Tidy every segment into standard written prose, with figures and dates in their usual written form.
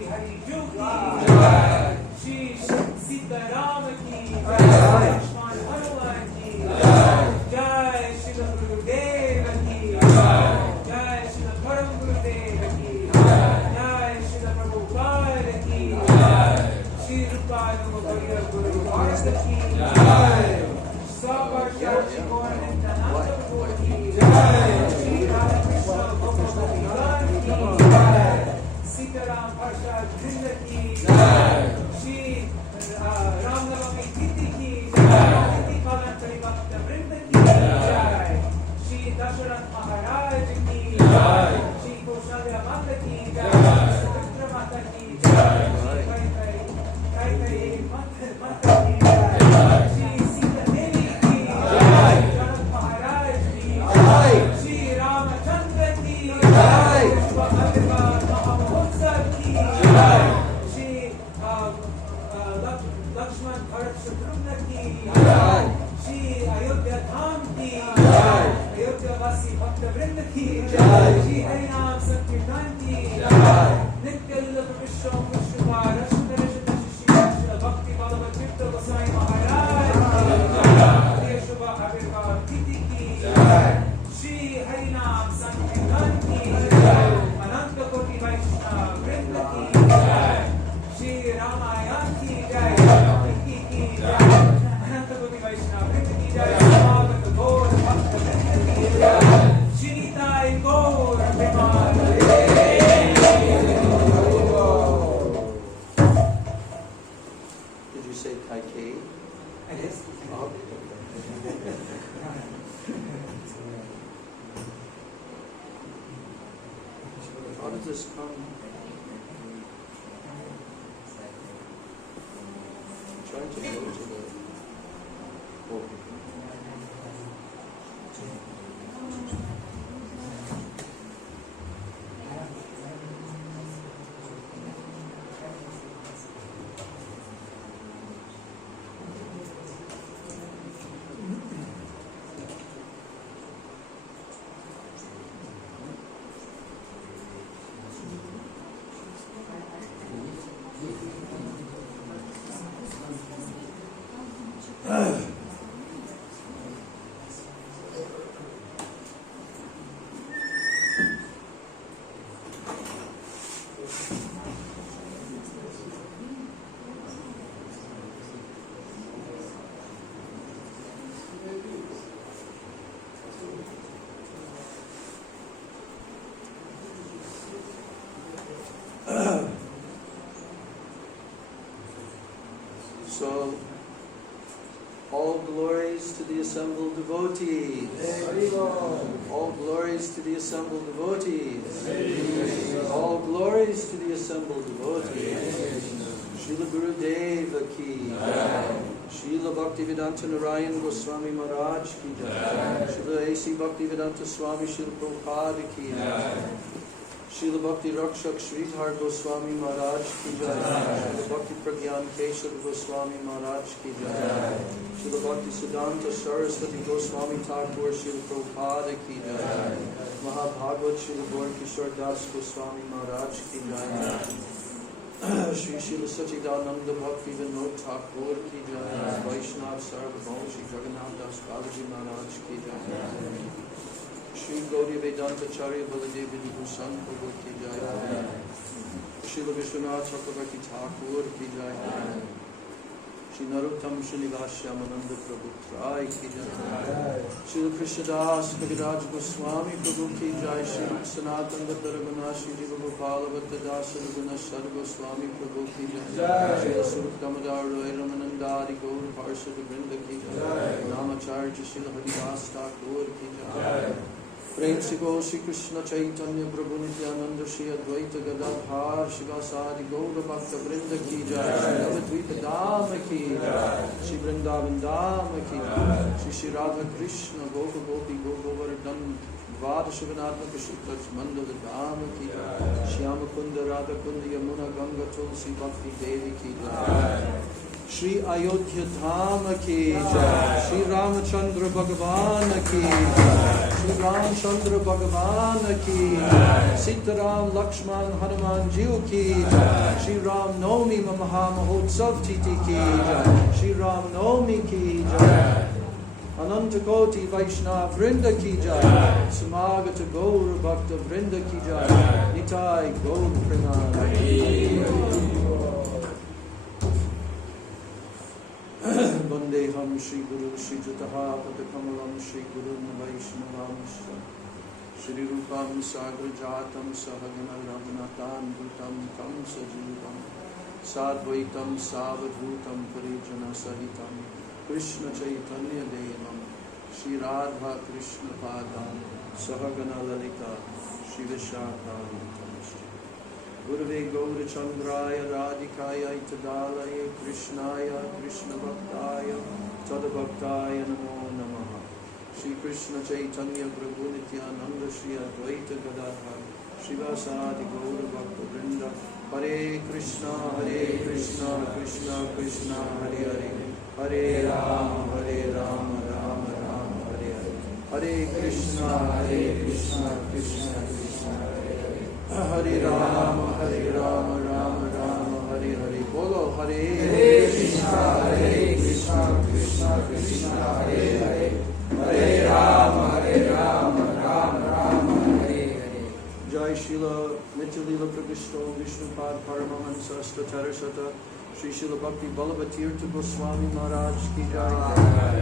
Shri Hari Ju ki Jai, Shri Sita Rama ki Jai, Lakshman Hanuman ki Jai, Jai Shri Guru Dev ki Jai, Jai Shri Param Guru Dev ki Jai, Shri Prabhupada ki Jai, Shri Rupa Guru Bharata ki Jai, Sabar Shri Gaur Nityananda Gaur ki Jai, Shri Radha Krishna Gopal ki Jai, Sitaram Parsha Dhinda ki Jai, Shri Rāma-navamī Tithi ki Jai, Tithi Kalantari Bhakta Vrinda ki Jai, Shri Dasharatha Maharaj ki Jai, Shri Kaushalya Mata ki Jai, Sudhitra Mata ki Jai, Shri Mata ki Jai, Shri Sita Devi ki Jai, Janak Maharaj ki Jai, Shri Ramachandra ki Jai, Shri Lakshman Bharat Shatrugna ki Jai, Shri Ayodhya Dham ki Jai, Ayodhya Vasi Bhakta Vrinda ki Jai, Shri Harinam Sankirtan ki Jai, Nitya Lila Vishwa Vishwa Rashtra Rashtra Shishi Rashtra Bhakti Ballabha Tirtha Goswami Maharaj ki Jai, Shri Shubha Avirvav Tithi ki Jai, Shri Harinam Sankirtan ki Jai, Ananta Koti Vaishnava Vrinda ki Jai, Shri Ramayana ki Jai, ki Jai, Ananta Koti Vaishnava Vrinda ki Jai, Samagat Gaur Bhakta Vrinda ki Jai, Shri Nitai Gaur Premanande. Did you say Kai K? Yes. Oh. How does this come? I'm trying to go to the. Oh. So, all glories to the assembled devotees. All glories to the assembled devotees. All glories to the assembled devotees. Srila Gurudeva ki Jai. Srila Bhaktivedanta Narayan Goswami Maharaj ki Jai. Srila A.C. Bhaktivedanta Swami Srila Prabhupada ki Jai. Srila Bhakti Rakshak Sridhar Goswami Maharaj ki Jai. Srila Bhakti Pragyan Keshav Goswami Maharaj ki Jai. Srila Bhakti Siddhanta Saraswati Goswami Thakur Srila Prabhupada ki Jai. Mahabhagavad Srila Gaur Kishore Das Goswami Maharaj ki Jai. Shri Srila Sachidananda Bhakti Vinod Thakur ki Jai. Vaishnav Sarvabhaum Shri Jagannath Das Balaji Maharaj ki Jai. Shri Gaudiya Vedanta Charya Baladev Vidibhusan Prabhu ki Jai. Srila Vishwanath Chakravarti Thakur ki Jai. Shri Narottam Srinivas Shyamananda Prabhu Trai ki Jai. Srila Krishnadas Kaviraj Goswami Prabhu ki Jai. Shri Sanatan Dattaraguna Shri Jiva Gopala Bhattadas Raguna Sar Goswami Prabhu ki Jai. Srila Surup Damodar Roy Ramanandari Gaur Parsad Vrinda ki Jai. Namacharya Srila Haridas Thakur ki Jai. Prem se go Shri Krishna Chaitanya Prabhu Nityananda Shri Advaita Gadadhar Shivasadi Gaura Bhakta Vrinda ki Jai. Shri Navadvip Dhama ki Jai. Shri Vrindavan Dhama ki Jai. Shri Shri Radha Krishna Gopa Gopi Gopa Vardhan Vada Shivanatmaka Shuktaj Mandala Dhama ki Jai. Shyama Kunda Radha Kunda Yamuna Ganga Tulsi Bhakti Devi ki Jai. Shri Ayodhya Dhama ki Jai. Shri Ramachandra Bhagavan ki Jai. Shri Ram Chandra Bhagavan ki, Sita Ram Lakshman Hanuman Ji ki, Shri Ram-navamī Maha Mahotsav Titi ki, Shri Ram-navamī ki jai. Ananta Koti Vaishnava Vrinda ki jai, Samagata Gaura Bhakta Vrinda ki jai, Nitai Gaur Pranam. Vandeham Shri Guru Shri Jataha Padakamalam Shri Guru Vaishnavam Shri Rupam Sagra Jatam Sahagana Raghunathan Bhutam Tam Sajivam Sadvaitam Savadhutam Parijana Sahitam Krishna Chaitanya Devam Shri Radha Krishna Padam Sahagana Lalita Shri Vishakam Gurave Gaura Chandraya Radhikaya Itadalaya Krishnaya Krishna Bhaktaya Tadabhaktaya Namo Namaha Shri Krishna Chaitanya Prabhu Nityananda Shri Advaita Gadadhar Shivasadi Gaura Bhakta Vrinda Hare Krishna Krishna Krishna Hare Hare Hare Rama Rama Rama Hare Hare Hare Krishna Krishna Krishna Hare Rama Rama Rama Hare Hare Bolo Hare Krishna Krishna Krishna Hare Hare Hare Rama Rama Hare Hare Jai Srila Nitya-lila Prakishto Vishnupad Paramahansa Statarasata Shri Srila Bhakti Ballabhatirtha Goswami Maharaj ki jai.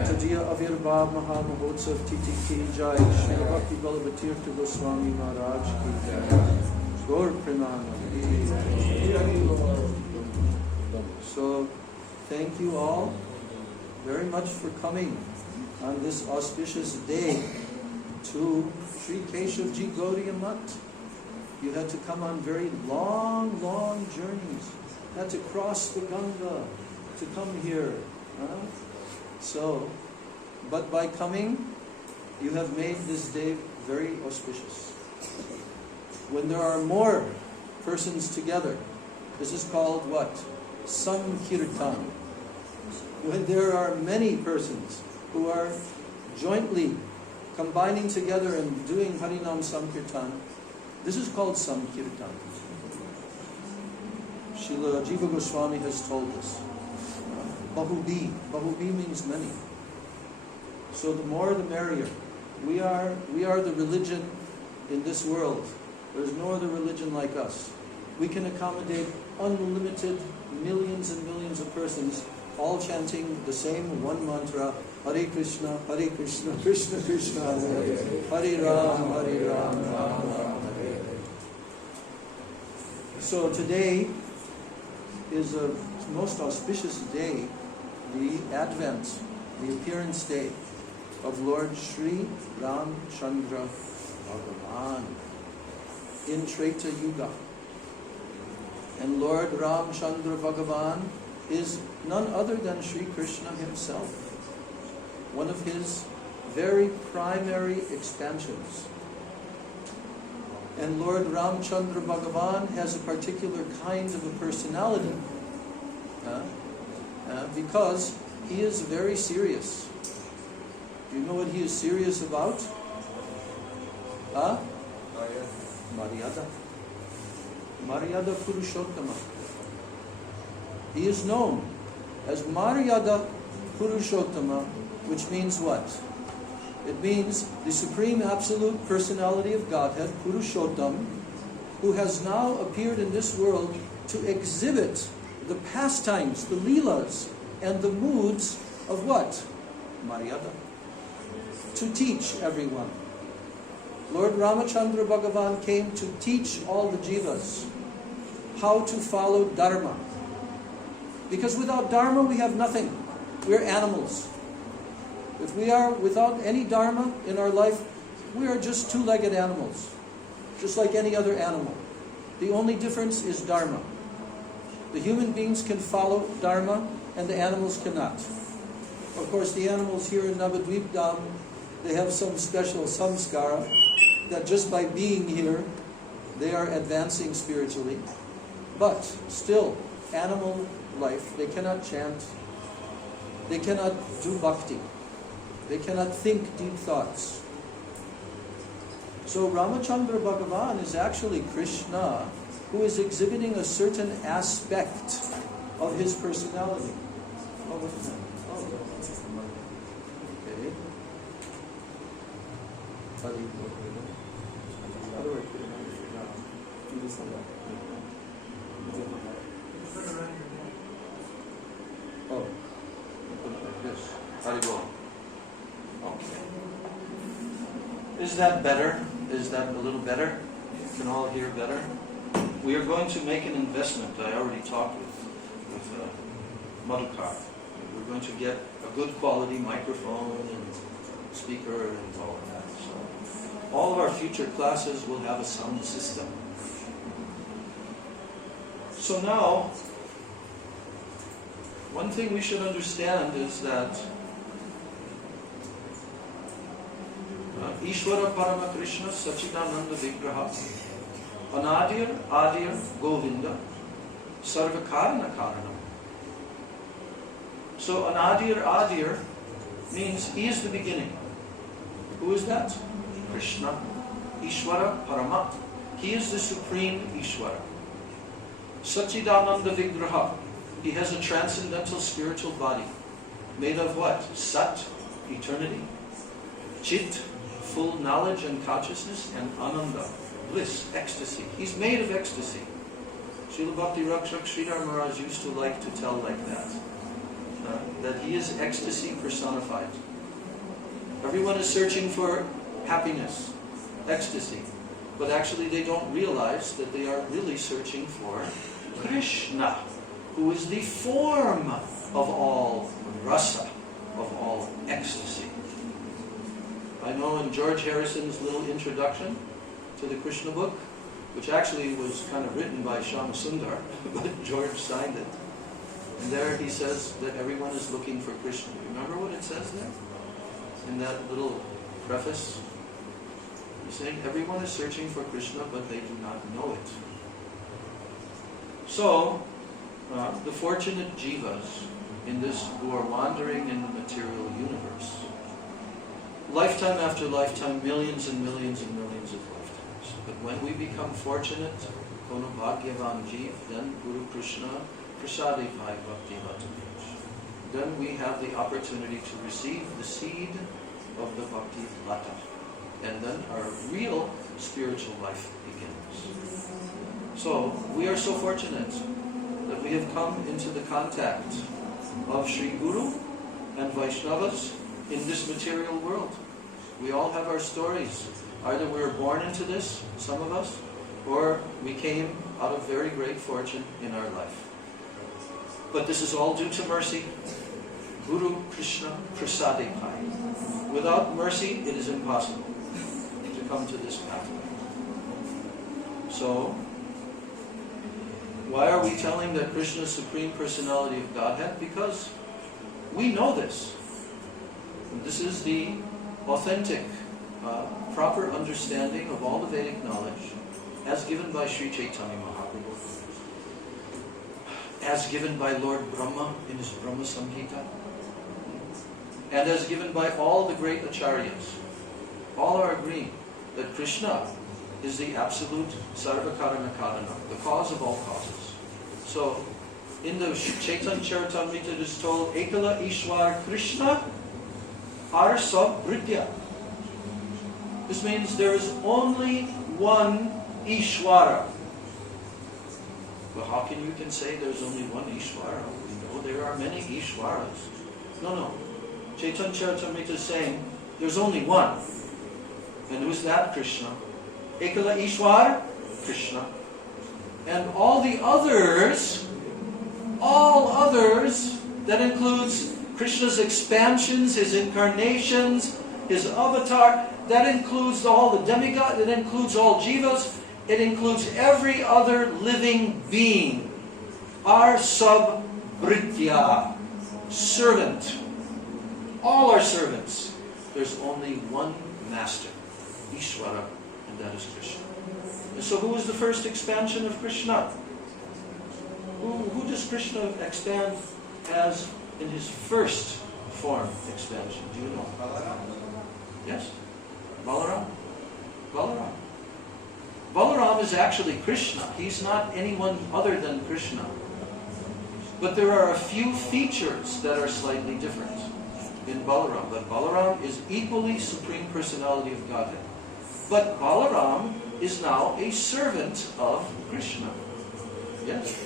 Tadiya Avirbhav Maha Mahotsav Titi ki jai. Srila Bhakti Ballabhatirtha Goswami Maharaj ki jai. Gaur Pranam. So, thank you all very much for coming on this auspicious day to Sri Keshavji Gaudiya Math. You had to come on very long journeys. Had to cross the Ganga to come here. So, but by coming, you have made this day very auspicious. When there are more persons together, this is called what? Sankirtan. When there are many persons who are jointly combining together and doing Harinam Sankirtan, this is called Sankirtan. Srila Jiva Goswami has told us. Bahubi. Bahubi means many. So the more the merrier. We are the religion in this world. There's no other religion like us. We can accommodate unlimited millions and millions of persons all chanting the same one mantra, Hare Krishna, Krishna Krishna, Hare Rama, Rama Rama, Hare Hare. So today is a most auspicious day, the Advent, the appearance day of Lord Sri Ramchandra Bhagavan in Treta Yuga. And Lord Ramchandra Bhagavan is none other than Sri Krishna himself, one of his very primary expansions. And Lord Ramchandra Bhagavan has a particular kind of a personality because he is very serious. Do you know what he is serious about? Maryada. Maryada Purushottama. He is known as Maryada Purushottama, which means what? It means the Supreme Absolute Personality of Godhead, Purushottam, who has now appeared in this world to exhibit the pastimes, the leelas, and the moods of what? Maryada. To teach everyone. Lord Ramachandra Bhagavan came to teach all the jivas how to follow Dharma. Because without Dharma we have nothing. We're animals. If we are without any Dharma in our life, we are just two-legged animals. Just like any other animal. The only difference is Dharma. The human beings can follow Dharma and the animals cannot. Of course, the animals here in Navadvip Dham, they have some special samskara that just by being here, they are advancing spiritually. But still, animal life, they cannot chant, they cannot do bhakti, they cannot think deep thoughts. So Ramachandra Bhagavan is actually Krishna who is exhibiting a certain aspect of his personality. Oh, what is that? Oh, okay. How do I put it on? Do this like that. Oh, put it like this. How do you go? Okay. Is that better? Is that a little better? Can all hear better? We are going to make an investment. I already talked with Madhukar. We're going to get a good quality microphone and speaker and all of that. So all of our future classes will have a sound system. So now, one thing we should understand is that Ishvara Parama Krishna Sachidananda Vigraha Anadir Adir Govinda Sarvakarana Karanam. So Anadir Adir means he is the beginning. Who is that? Krishna. Ishvara Parama. He is the supreme Ishvara. Sachidananda Vigraha. He has a transcendental spiritual body. Made of what? Sat, eternity. Chit, full knowledge and consciousness. And Ananda, bliss, ecstasy. He's made of ecstasy. Srila Bhakti Rakshak Sridhar Maharaj used to like to tell like that. That he is ecstasy personified. Everyone is searching for happiness, ecstasy. But actually they don't realize that they are really searching for Krishna, who is the form of all rasa, of all ecstasy. I know in George Harrison's little introduction to the Krishna book, which actually was kind of written by Shama Sundar, but George signed it. And there he says that everyone is looking for Krishna. Remember what it says there? In that little preface? He's saying everyone is searching for Krishna, but they do not know it. So, the fortunate jivas in this who are wandering in the material universe, lifetime after lifetime, millions and millions and millions of lifetimes. But when we become fortunate, kono bhagyavan jiv, then Guru Krishna prasadi bhai bhakti vatavij. Then we have the opportunity to receive the seed of the bhakti lata. And then our real spiritual life begins. So, we are so fortunate that we have come into the contact of Sri Guru and Vaishnavas in this material world. We all have our stories. Either we were born into this, some of us, or we came out of very great fortune in our life. But this is all due to mercy. Guru Krishna Prasade Pai. Without mercy, it is impossible to come to this pathway. So, why are we telling that Krishna is Supreme Personality of Godhead? Because we know this. This is the authentic, proper understanding of all the Vedic knowledge as given by Sri Chaitanya Mahaprabhu, as given by Lord Brahma in his Brahma Samhita, and as given by all the great acharyas. All are agreeing that Krishna is the absolute Sarvakarana Karana, the cause of all causes. So, in the Chaitanya Charitamrita it is told, Ekala Ishwar Krishna Ar Sab Britya. This means there is only one Ishwara. Well, how can you say there's only one Ishwara? We know there are many Ishwaras. No. Chaitanya Charitamrita is saying there's only one. And who's that? Krishna. Ekala Ishwar, Krishna. And all others, that includes Krishna's expansions, his incarnations, his avatar, that includes all the demigods, it includes all jivas, it includes every other living being. Our sub-britya, servant. All are servants. There's only one master, Ishvara, and that is Krishna. And so who is the first expansion of Krishna? Who does Krishna expand as in his first form expansion? Do you know? Yes? Balaram? Balaram is actually Krishna. He's not anyone other than Krishna. But there are a few features that are slightly different in Balaram. But Balaram is equally Supreme Personality of Godhead. But Balaram is now a servant of Krishna. Yes.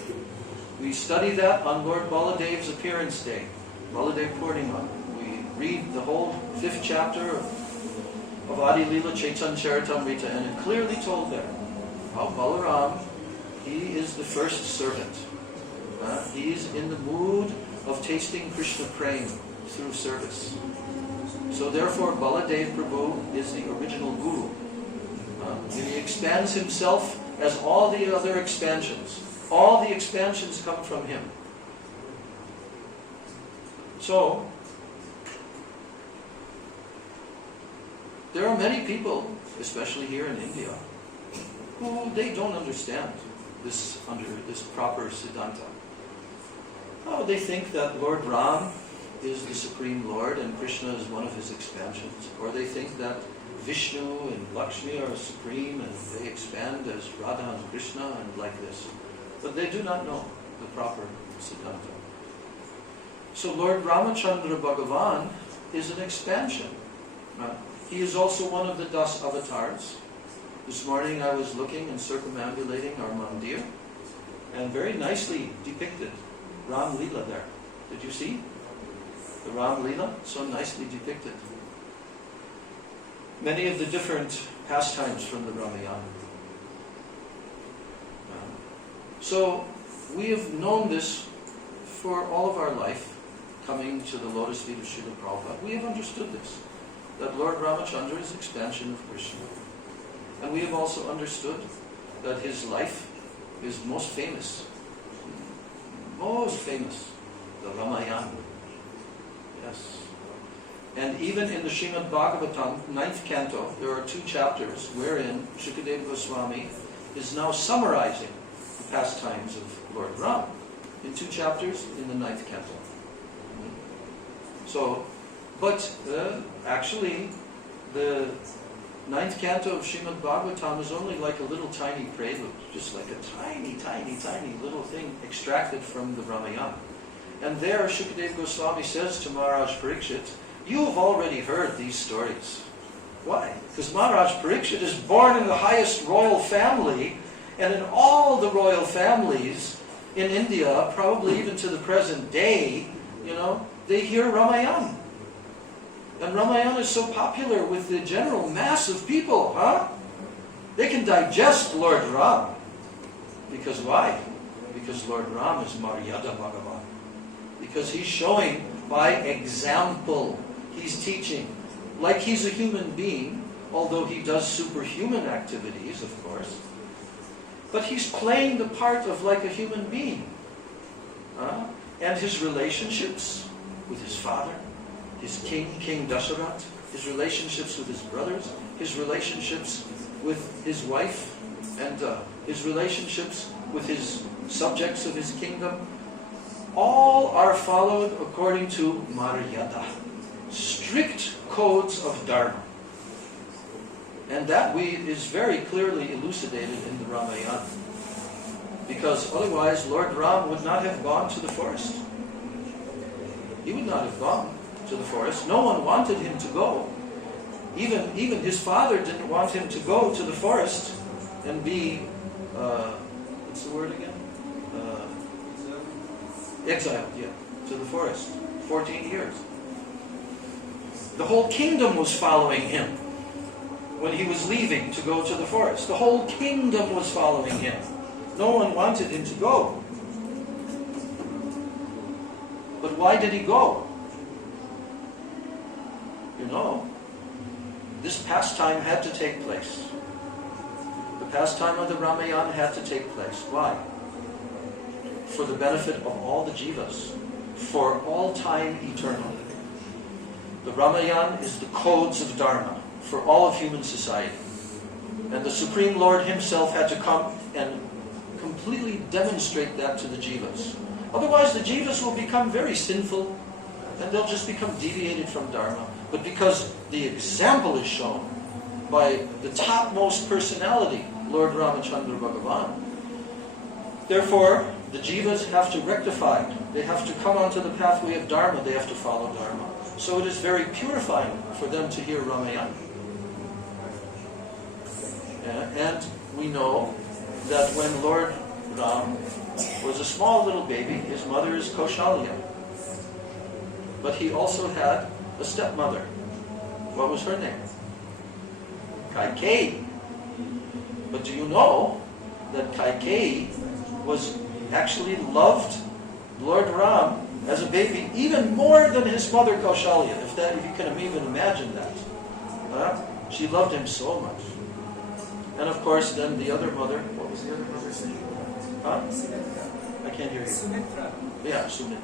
We study that on Lord Baladev's appearance day, Baladev Purnima. We read the whole 5th chapter of Adi Lila Chaitanya Charitamrita, and it clearly told there how Balaram, he is the first servant. He is in the mood of tasting Krishna Prem through service. So therefore Baladev Prabhu is the original guru. And he expands himself as all the other expansions. All the expansions come from him. So, there are many people, especially here in India, who they don't understand this under this proper Siddhanta. Oh, they think that Lord Ram is the Supreme Lord and Krishna is one of his expansions. Or they think that Vishnu and Lakshmi are supreme and they expand as Radha and Krishna and like this. But they do not know the proper Siddhanta. So Lord Ramachandra Bhagavan is an expansion. He is also one of the Das avatars. This morning I was looking and circumambulating our mandir, and very nicely depicted Ram Leela there. Did you see the Ram Leela? So nicely depicted. Many of the different pastimes from the Ramayana. So we have known this for all of our life, coming to the lotus feet of Srila Prabhupada. We have understood this, that Lord Ramachandra is expansion of Krishna. And we have also understood that his life is most famous, the Ramayana. Yes. And even in the Srimad Bhagavatam, 9th canto, there are 2 chapters wherein Shukadeva Goswami is now summarizing the pastimes of Lord Ram in 2 chapters in the 9th canto. So, but actually, the 9th canto of Srimad Bhagavatam is only like a little tiny prelude, just like a tiny, tiny, tiny little thing extracted from the Ramayana. And there, Shukadeva Goswami says to Maharaj Parikshit, you have already heard these stories. Why? Because Maharaj Parikshit is born in the highest royal family, and in all the royal families in India, probably even to the present day, they hear Ramayana. And Ramayana is so popular with the general mass of people, They can digest Lord Ram. Because why? Because Lord Ram is Maryada Bhagavan. Because he's showing by example. He's teaching like he's a human being, although he does superhuman activities, of course. But he's playing the part of like a human being. And his relationships with his father, his King Dasharat, his relationships with his brothers, his relationships with his wife, and his relationships with his subjects of his kingdom, all are followed according to Maryada, strict codes of Dharma. And that is very clearly elucidated in the Ramayana. Because otherwise Lord Ram would not have gone to the forest. He would not have gone to the forest. No one wanted him to go. Even his father didn't want him to go to the forest and be, what's the word again? Exiled, to the forest. 14 years. The whole kingdom was following him when he was leaving to go to the forest. The whole kingdom was following him. No one wanted him to go. But why did he go? This pastime had to take place. The pastime of the Ramayana had to take place. Why? For the benefit of all the jivas, for all time eternal. The Ramayana is the codes of Dharma for all of human society. And the Supreme Lord himself had to come and completely demonstrate that to the jivas. Otherwise the jivas will become very sinful and they'll just become deviated from Dharma. But because the example is shown by the topmost personality, Lord Ramachandra Bhagavan. Therefore, the jivas have to rectify. They have to come onto the pathway of Dharma. They have to follow Dharma. So it is very purifying for them to hear Ramayana. And we know that when Lord Ram was a small little baby, his mother is Kaushalya. But he also had a stepmother. What was her name? Kaikeyi. But do you know that Kaikeyi was actually loved Lord Ram as a baby even more than his mother Kaushalya, if you can even imagine that. She loved him so much. And of course then the other mother, what was the other mother's name? I can't hear you. Sumitra. Yeah, Sumitra.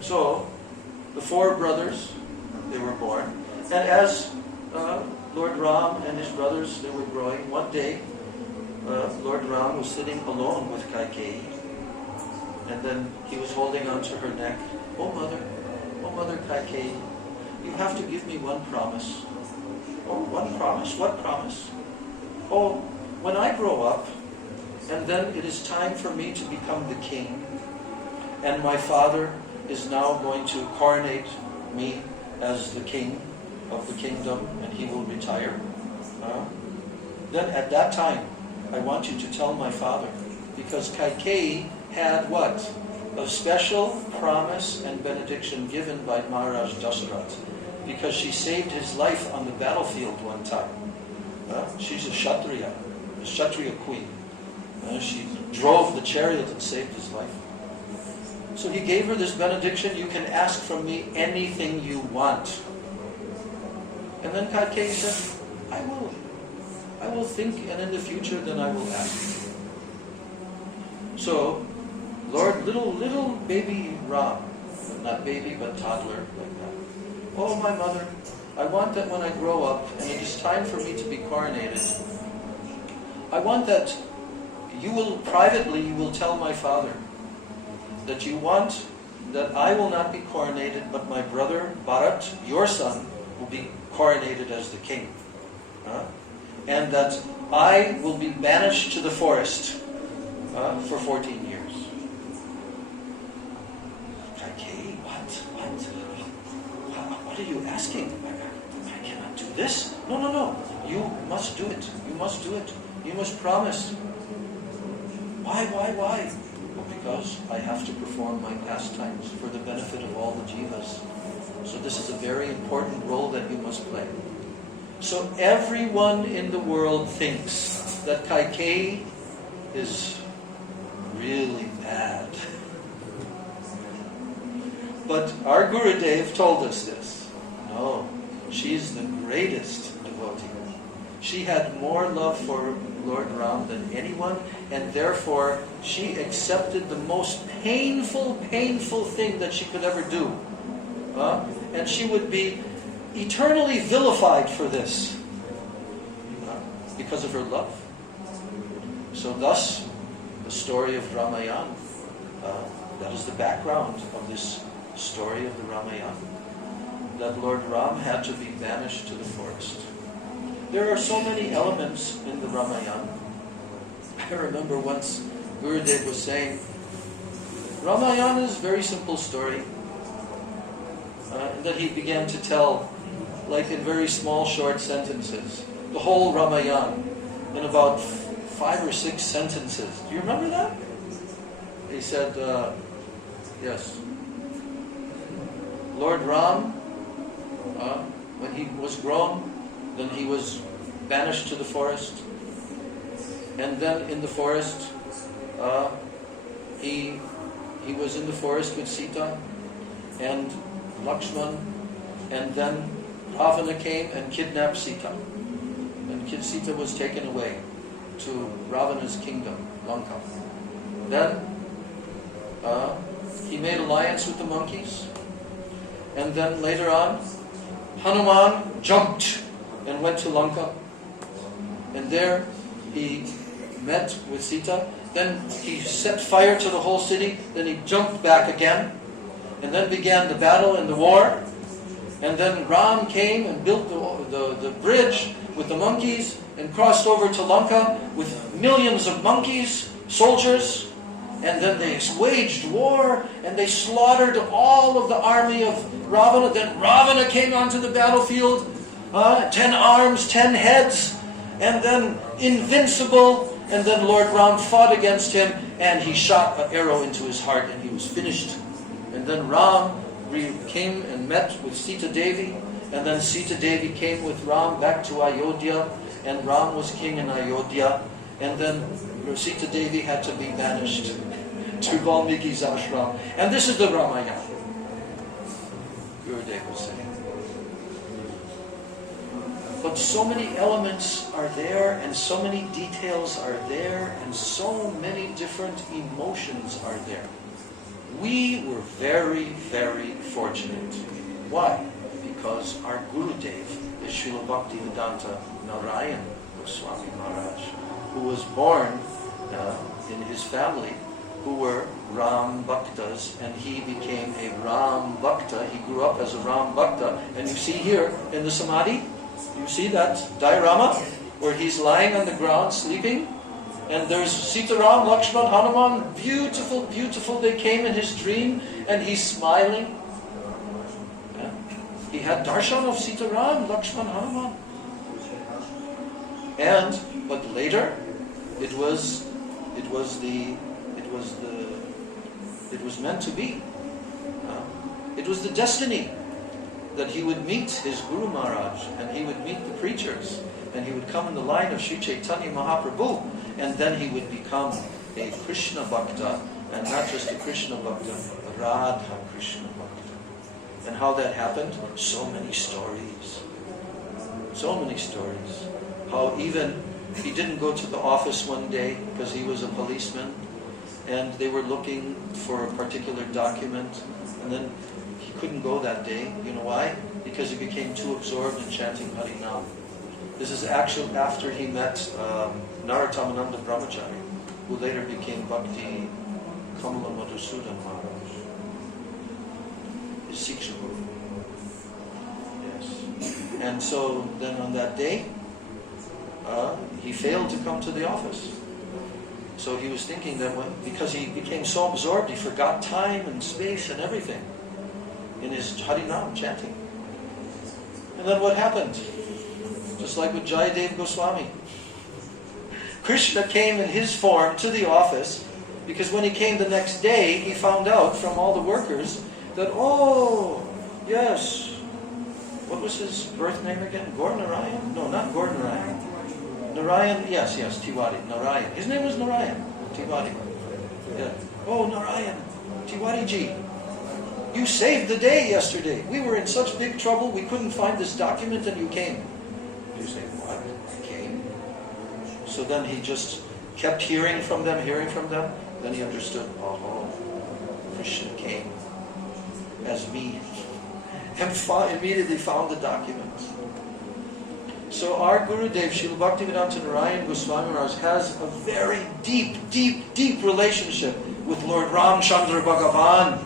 So, the 4 brothers, they were born. And as Lord Ram and his brothers, they were growing, one day, Lord Ram was sitting alone with Kaikeyi. And then he was holding onto her neck. Oh mother Kaikeyi, you have to give me one promise. Oh, one promise? What promise? Oh, when I grow up, and then it is time for me to become the king, and my father is now going to coronate me as the king of the kingdom, and he will retire. Then at that time, I want you to tell my father, because Kaikeyi had what? A special promise and benediction given by Maharaj Dasarath, because she saved his life on the battlefield one time. She's a Kshatriya queen. She drove the chariot and saved his life. So he gave her this benediction, you can ask from me anything you want. And then Kaikeyi said, I will think, and in the future then I will ask. So, little baby Ram, not baby but toddler like that. Oh my mother, I want that when I grow up and it is time for me to be coronated, I want that you will tell my father that you want that I will not be coronated, but my brother Bharat, your son, will be coronated as the king. And that I will be banished to the forest for 14 years. Kaikeyi, what are you asking? I cannot do this. No. You must do it. You must do it. You must promise. Why? Well, because I have to perform my pastimes for the benefit of all the jivas. So this is a very important role that you must play. So everyone in the world thinks that Kaikeyi is really bad. But our Gurudev told us this. No, she's the greatest devotee. She had more love for Lord Ram than anyone, and therefore she accepted the most painful thing that she could ever do. And she would be eternally vilified for this because of her love. So thus, the story of Ramayana, that is the background of this story of the Ramayana, that Lord Ram had to be banished to the forest. There are so many elements in the Ramayana. I remember once Gurudev was saying, Ramayana is a very simple story, that he began to tell, like in very small short sentences, the whole Ramayana in about 5 or 6 sentences. Do you remember that? He said, yes. Lord Ram, when he was grown, then he was banished to the forest. And then in the forest, he was in the forest with Sita and Lakshman, and then Ravana came and kidnapped Sita. And Sita was taken away to Ravana's kingdom, Lanka. Then he made alliance with the monkeys. And then later on, Hanuman jumped and went to Lanka. And there he met with Sita. Then he set fire to the whole city. Then he jumped back again. And then began the battle and the war. And then Ram came and built the bridge with the monkeys and crossed over to Lanka with millions of monkeys, soldiers. And then they waged war and they slaughtered all of the army of Ravana. Then Ravana came onto the battlefield, 10 arms, 10 heads, and then invincible. And then Lord Ram fought against him and he shot an arrow into his heart and he was finished. And then Ram came and met with Sita Devi, and then Sita Devi came with Ram back to Ayodhya, and Ram was king in Ayodhya, and then Sita Devi had to be banished to Valmiki's ashram. And this is the Ramayana, Gurudev was saying. But so many elements are there, and so many details are there, and so many different emotions are there. We were very, very fortunate. Why? Because our Gurudev is Srila Bhaktivedanta Narayan Swami Maharaj, who was born in his family who were Ram Bhaktas, and he became a Ram Bhakta. He grew up as a Ram Bhakta, and you see here in the Samadhi, you see that diorama where he's lying on the ground sleeping, and there's Sitaram, Lakshman, Hanuman, beautiful, beautiful. They came in his dream, and he's smiling. Yeah. He had darshan of Sitaram, Lakshman, Hanuman. But later, it was meant to be. It was the destiny that he would meet his Guru Maharaj, and he would meet the preachers, and he would come in the line of Sri Chaitanya Mahaprabhu, and then he would become a Krishna Bhakta, and not just a Krishna Bhakta, a Radha Krishna Bhakta. And how that happened? So many stories. So many stories. How even he didn't go to the office one day because he was a policeman, and they were looking for a particular document, and then he couldn't go that day. You know why? Because he became too absorbed in chanting Harinam. This is actually after he met Narottam-Ananda Brahmachari, who later became Bhakti Kamala Madhusudan Maharaj, his Siksha Guru. Yes. And so then on that day, he failed to come to the office. So he was thinking that because he became so absorbed, he forgot time and space and everything in his Harinam chanting. And then what happened? Just like with Jayadev Goswami. Krishna came in his form to the office, because when he came the next day, he found out from all the workers that, oh, yes, what was his birth name again? Gaur Narayan? No, not Gaur Narayan. Narayan, yes, Tiwari, Narayan. His name was Narayan, Tiwari. Yeah. Oh, Narayan, Tiwari ji. You saved the day yesterday. We were in such big trouble, we couldn't find this document, and you came. You say, what? I came? So then he just kept hearing from them. Then he understood, oh, Krishna came as me. And immediately found the document. So our Gurudev, Srila Bhaktivedanta Narayan Goswami Maharaj, has a very deep, deep, deep relationship with Lord Ramchandra Bhagavan,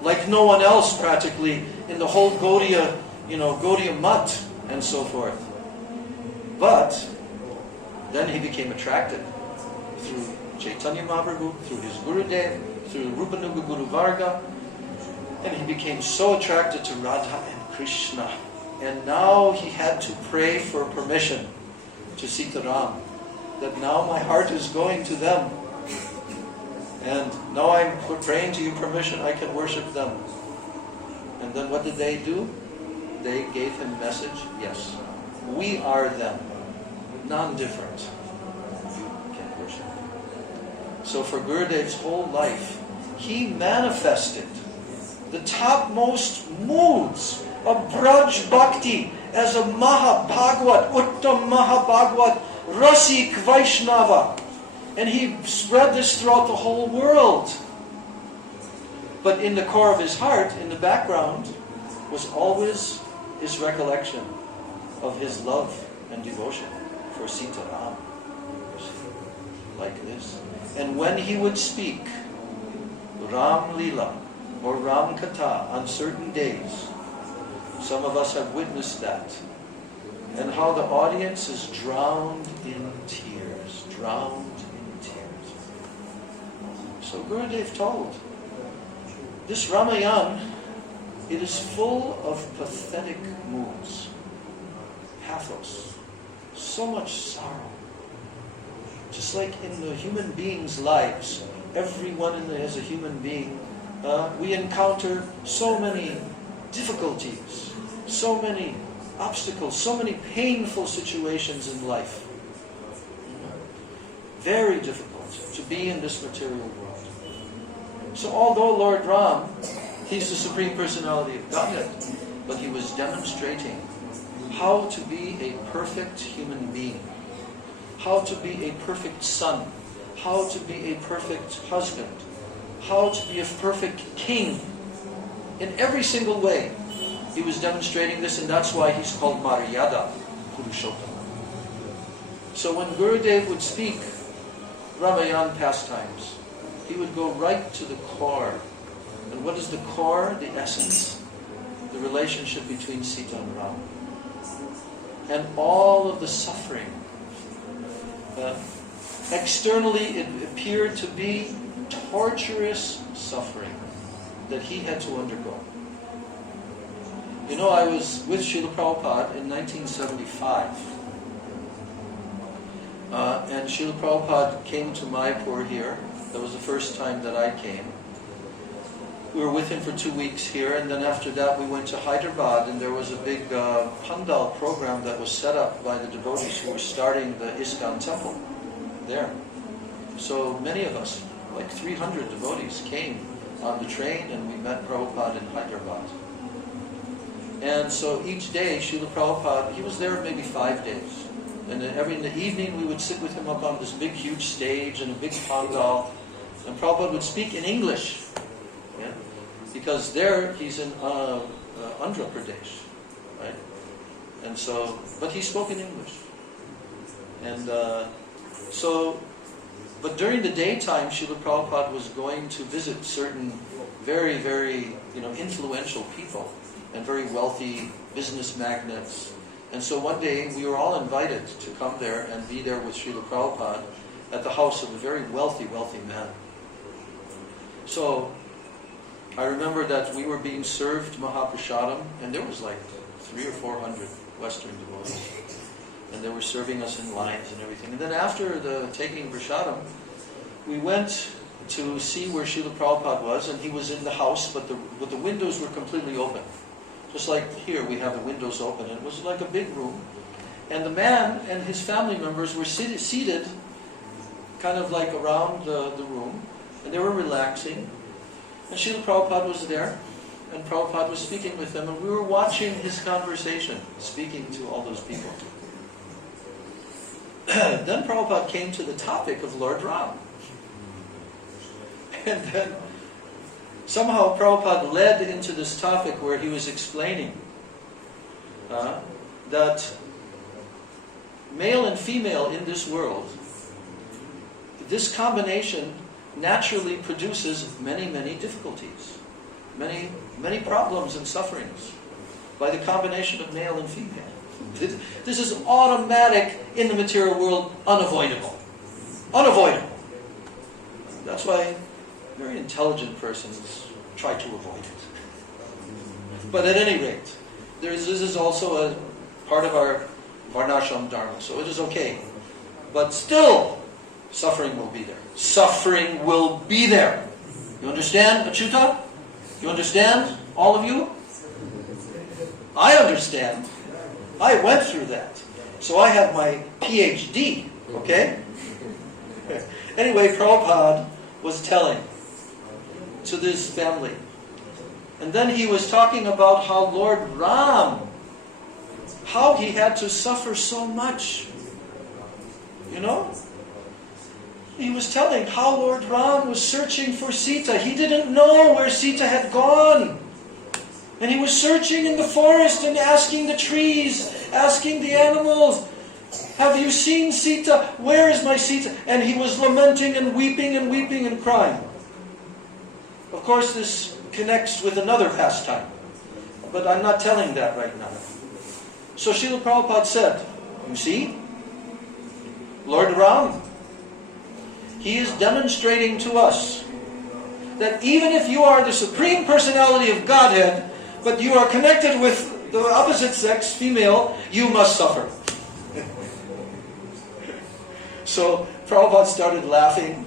like no one else practically in the whole Gaudiya, Gaudiya Mat and so forth. But then he became attracted through Chaitanya Mahaprabhu, through his Gurudev, through Rupanuga Guru Varga, and he became so attracted to Radha and Krishna. And now he had to pray for permission to Sitaram, that now my heart is going to them. And now I'm praying to you permission, I can worship them. And then what did they do? They gave him a message, yes, we are them, non-different. You can worship them. So for Gurudev's whole life, he manifested the topmost moods of Braj Bhakti as a Mahabhagwat, Uttam Mahabhagwat, Rasik Vaishnava. And he spread this throughout the whole world. But in the core of his heart, in the background, was always his recollection of his love and devotion for Sitaram. Like this. And when he would speak Ram Lila or Ram Katha on certain days, Some of us have witnessed that. And how the audience is drowned in tears. Drowned in tears. So Gurudev told, this Ramayana, it is full of pathetic moods. Pathos. So much sorrow. Just like in the human beings' lives, everyone as a human being, we encounter so many difficulties, so many obstacles, so many painful situations in life. Very difficult to be in this material world. So although Lord Ram, He's the Supreme Personality of Godhead, but He was demonstrating how to be a perfect human being, how to be a perfect son, how to be a perfect husband, how to be a perfect king. In every single way, He was demonstrating this, and that's why He's called Maryada Purushottama. So when Gurudev would speak Ramayana pastimes, he would go right to the core. And what is the core? The essence. The relationship between Sita and Rama. And all of the suffering. Externally, it appeared to be torturous suffering that he had to undergo. You know, I was with Srila Prabhupada in 1975. And Srila Prabhupada came to Mayapur here. That was the first time that I came. We were with him for 2 weeks here, and then after that we went to Hyderabad, and there was a big Pandal program that was set up by the devotees who were starting the ISKCON temple there. So many of us, like 300 devotees, came on the train, and we met Prabhupada in Hyderabad. And so each day, Srila Prabhupada, he was there maybe 5 days. And in the evening, we would sit with him up on this big, huge stage in a big pandal, and Prabhupada would speak in English. Yeah? Because there, he's in Andhra Pradesh, right? And so, but he spoke in English. And but during the daytime, Srila Prabhupada was going to visit certain very, very, influential people and very wealthy business magnates. And so one day we were all invited to come there and be there with Srila Prabhupada at the house of a very wealthy, wealthy man. So I remember that we were being served Mahaprasadam, and there was like 300 or 400 Western devotees. And they were serving us in lines and everything. And then after the taking Prasadam, we went to see where Srila Prabhupada was, and he was in the house, but the windows were completely open. Just like here, we have the windows open. And it was like a big room. And the man and his family members were seated kind of like around the room. And they were relaxing. And Srila Prabhupada was there. And Prabhupada was speaking with them. And we were watching his conversation, speaking to all those people. Then Prabhupada came to the topic of Lord Ram. And then somehow Prabhupada led into this topic where he was explaining that male and female in this world, this combination naturally produces many, many difficulties, many, many problems and sufferings by the combination of male and female. This is automatic in the material world, unavoidable. Unavoidable. That's why very intelligent persons try to avoid it. But at any rate, this is also a part of our Varnashram Dharma, so it is okay. But still, suffering will be there. Suffering will be there. You understand, Achyuta? You understand, all of you? I understand. I went through that. So I have my PhD, okay? Anyway, Prabhupada was telling to this family. And then he was talking about how Lord Ram, how he had to suffer so much. You know? He was telling how Lord Ram was searching for Sita. He didn't know where Sita had gone. And he was searching in the forest and asking the trees, asking the animals, have you seen Sita? Where is my Sita? And he was lamenting and weeping and weeping and crying. Of course, this connects with another pastime. but I'm not telling that right now. So Srila Prabhupada said, you see, Lord Ram, he is demonstrating to us that even if you are the Supreme Personality of Godhead, but you are connected with the opposite sex, female, you must suffer. So Prabhupada started laughing,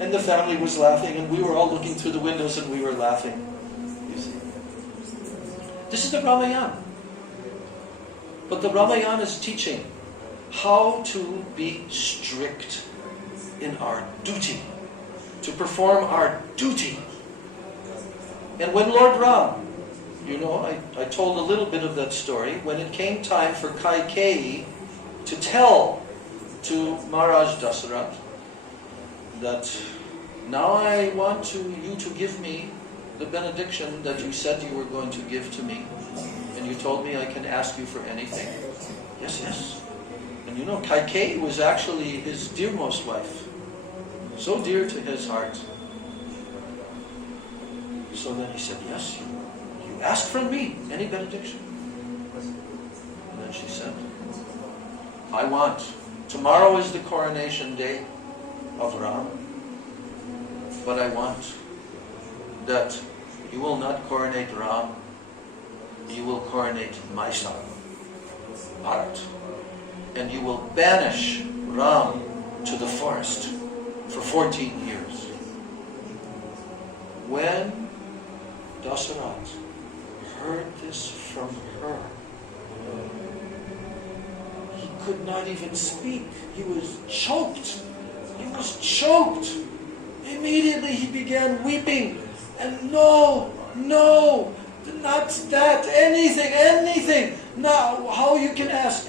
and the family was laughing, and we were all looking through the windows and we were laughing. You see. This is the Ramayana. But the Ramayana is teaching how to be strict in our duty, to perform our duty. And when Lord Ram, you know, I told a little bit of that story, when it came time for Kaikeyi to tell to Maharaj Dasarath that now I want you to give me the benediction that you said you were going to give to me. And you told me I can ask you for anything. Yes, yes. And you know, Kaikeyi was actually his dearmost wife. So dear to his heart. So then he said, yes, you ask from me any benediction. And then she said, I want. Tomorrow is the coronation day of Ram. But I want that you will not coronate Ram. You will coronate my son, Bharat. And you will banish Ram to the forest for 14 years. When Dasarath heard this from her, he could not even speak. He was choked. He was choked. Immediately he began weeping. And no, not that, anything. Now, how you can ask?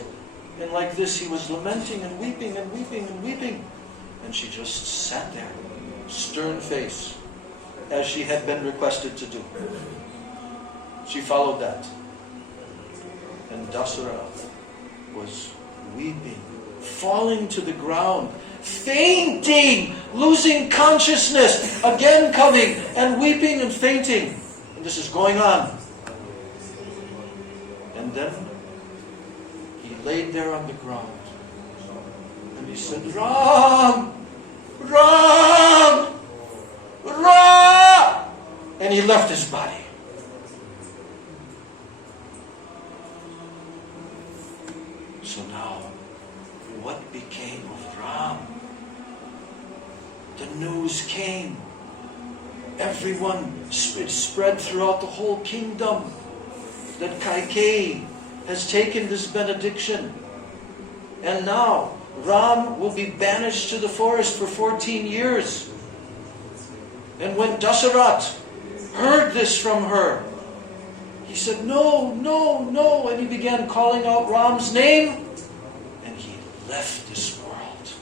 And like this he was lamenting and weeping and weeping and weeping. And she just sat there, stern face, as she had been requested to do. She followed that. And Dasarath was weeping, falling to the ground, fainting, losing consciousness, again coming and weeping and fainting. And this is going on. And then he laid there on the ground. And he said, Ram! Ram! Ram! And he left his body. So now, what became of Ram? The news came. Everyone, it spread throughout the whole kingdom that Kaikeyi has taken this benediction. And now, Ram will be banished to the forest for 14 years. And when Dasarath heard this from her, he said, no, and he began calling out Ram's name, and he left this world.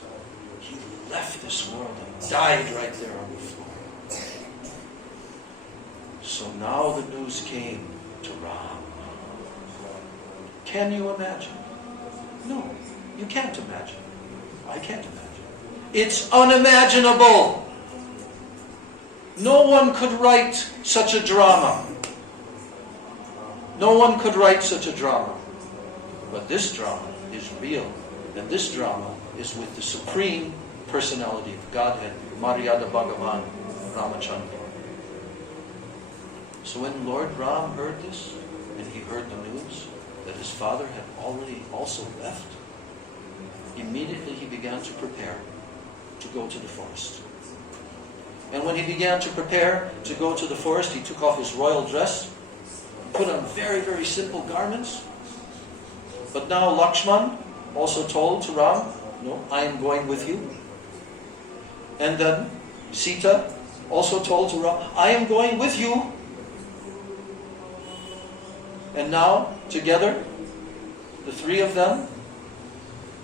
He left this world and died right there on the floor. So now the news came to Ram. Can you imagine? No, you can't imagine. I can't imagine. It's unimaginable. No one could write such a drama. No one could write such a drama. But this drama is real. And this drama is with the Supreme Personality of Godhead, Maryada Bhagavan, Ramachandra. So when Lord Ram heard this, and he heard the news that his father had already also left, immediately he began to prepare to go to the forest. And when he began to prepare to go to the forest, he took off his royal dress, put on very, very simple garments. But now Lakshman also told to Ram, no, I am going with you. And then Sita also told to Ram, I am going with you. And now, together, the three of them,